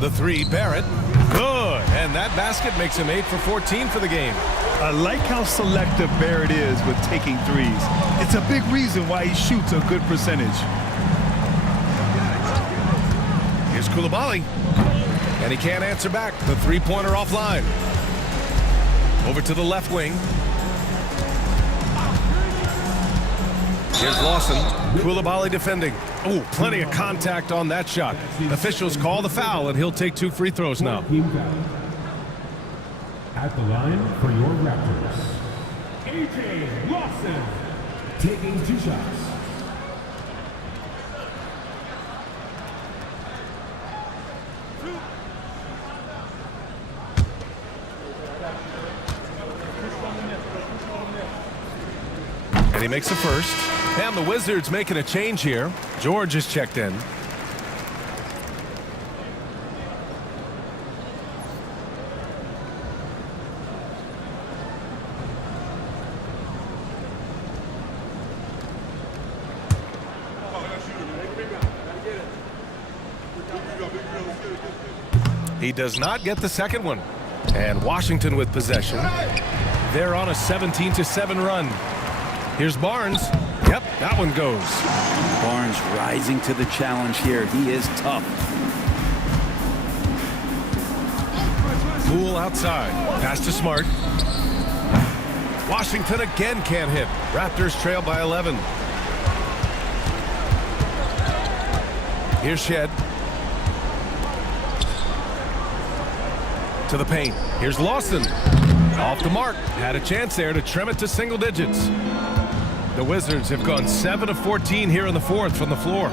The 3, Barrett. Good. And that basket makes him 8 for 14 for the game. I like how selective Barrett is with taking threes. It's a big reason why he shoots a good percentage. Here's Coulibaly. And he can't answer back. The three-pointer offline. Over to the left wing. Here's Lawson. Koulibaly defending. Oh, plenty of contact on that shot. Officials call the foul, and he'll take 2 free throws now. Team foul. At the line for your Raptors, A.J. Lawson, taking 2 shots. And he makes the first. And the Wizards making a change here. George is checked in. He does not get the second one. And Washington with possession. They're on a 17-7 run. Here's Barnes. Yep, that one goes. Barnes rising to the challenge here. He is tough. Poole outside. Pass to Smart. Washington again can't hit. Raptors trail by 11. Here's Shed. To the paint. Here's Lawson. Off the mark. Had a chance there to trim it to single digits. The Wizards have gone 7 of 14 here in the fourth from the floor.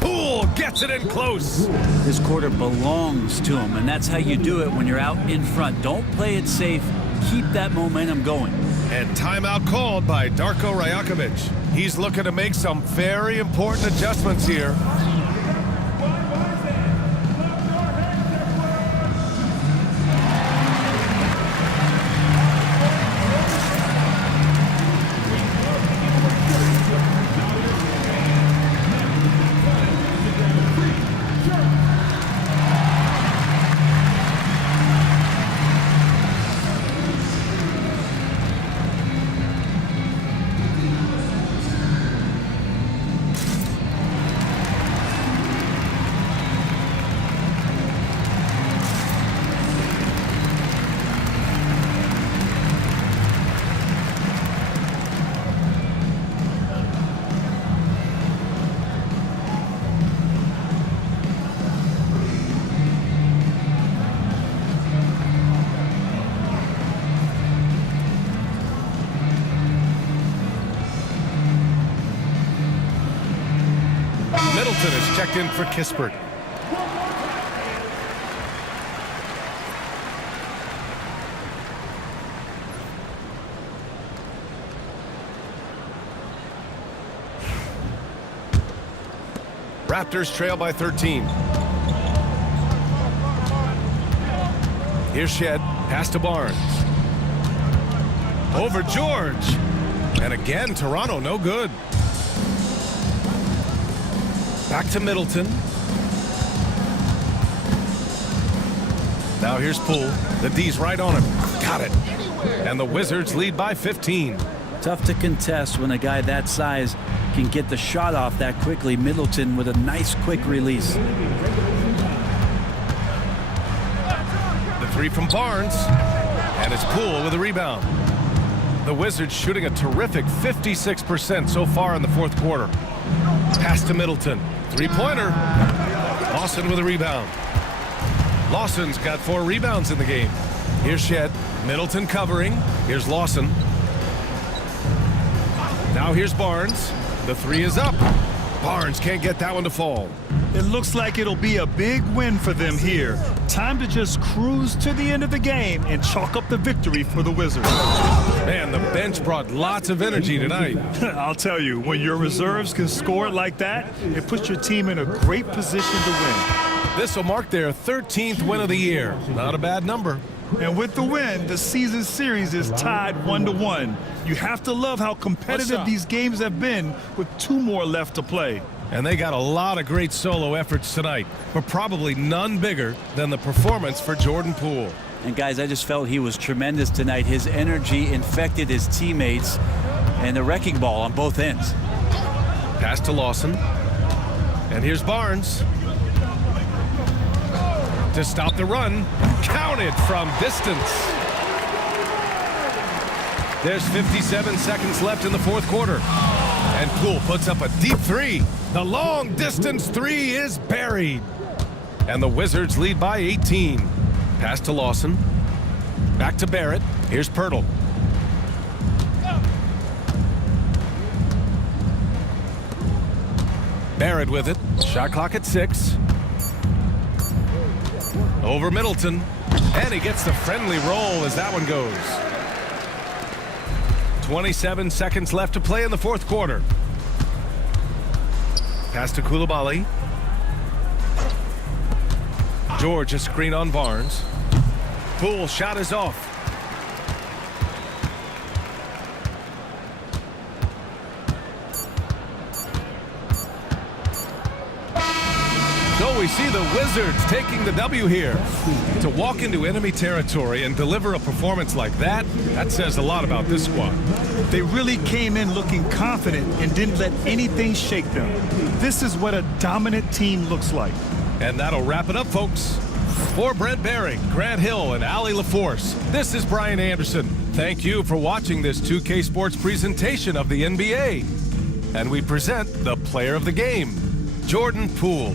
Poole gets it in close. This quarter belongs to him, and that's how you do it when you're out in front. Don't play it safe. Keep that momentum going. And timeout called by Darko Rajakovic. He's looking to make some very important adjustments here. Middleton is checked in for Kispert. Raptors trail by 13. Here's Shed. Pass to Barnes. Over George. And again, Toronto no good. Back to Middleton. Now here's Poole. The D's right on him. Got it. And the Wizards lead by 15. Tough to contest when a guy that size can get the shot off that quickly. Middleton with a nice quick release. The three from Barnes. And it's Poole with a rebound. The Wizards shooting a terrific 56% so far in the fourth quarter. Pass to Middleton. Three-pointer. Lawson with a rebound. Lawson's got 4 rebounds in the game. Here's Shed. Middleton covering. Here's Lawson. Now here's Barnes. The 3 is up. Barnes can't get that one to fall. It looks like it'll be a big win for them here. Time to just cruise to the end of the game and chalk up the victory for the Wizards. Man, the bench brought lots of energy tonight. I'll tell you, when your reserves can score like that, it puts your team in a great position to win. This will mark their 13th win of the year. Not a bad number. And with the win, the season series is tied 1-1. You have to love how competitive these games have been with 2 more left to play. And they got a lot of great solo efforts tonight, but probably none bigger than the performance for Jordan Poole. And guys, I just felt he was tremendous tonight. His energy infected his teammates, and the wrecking ball on both ends. Pass to Lawson. And here's Barnes. to stop the run. Counted from distance. There's 57 seconds left in the fourth quarter. And Poole puts up a deep three. The long distance three is buried. And the Wizards lead by 18. Pass to Lawson. Back to Barrett. Here's Pirtle. Barrett with it. Shot clock at 6. Over Middleton. And he gets the friendly roll as that one goes. 27 seconds left to play in the fourth quarter. Pass to Coulibaly. George a screen on Barnes. Poole shot is off. So we see the Wizards taking the W here. To walk into enemy territory and deliver a performance like that, that says a lot about this squad. They really came in looking confident and didn't let anything shake them. This is what a dominant team looks like. And that'll wrap it up, folks. For Brent Barry, Grant Hill, and Allie LaForce, this is Brian Anderson. Thank you for watching this 2K Sports presentation of the NBA. And we present the player of the game, Jordan Poole.